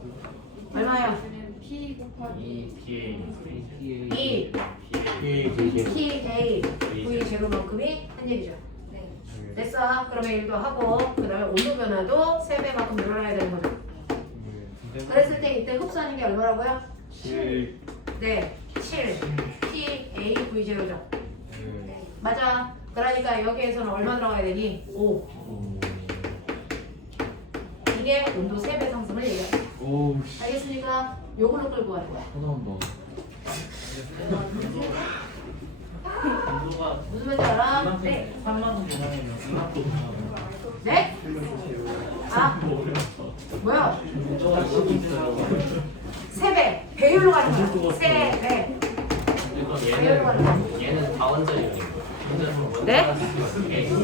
얼마예요? P 곱하기 2 PA V 제로만큼이 한일이죠. 네. 됐어? 그러면 일도 하고 그 다음에 온도 변화도 3배만큼 늘어나야 되는 거죠. 그랬을 때 이때 흡수하는 게 얼마라고요? 7 네, 7 PA V 제로죠. 맞아. 그러니까 여기에서는 얼마 들어가야 되니? 5. 이게 온도 3배 상승을 얘기하는 거야. 오 알겠습니까? 요걸로 끌고 가는 거야. 하나만 온도가 무슨 말인지 알아? 이만큼 네. 3만원 미만이면 이만큼 네? 아, 뭐야? 온도가 12도라고 3배. 배율로 가는 거야. 3배. 그럼 배율로 가는 거야. 얘는 다 원자력인 거예요. 네?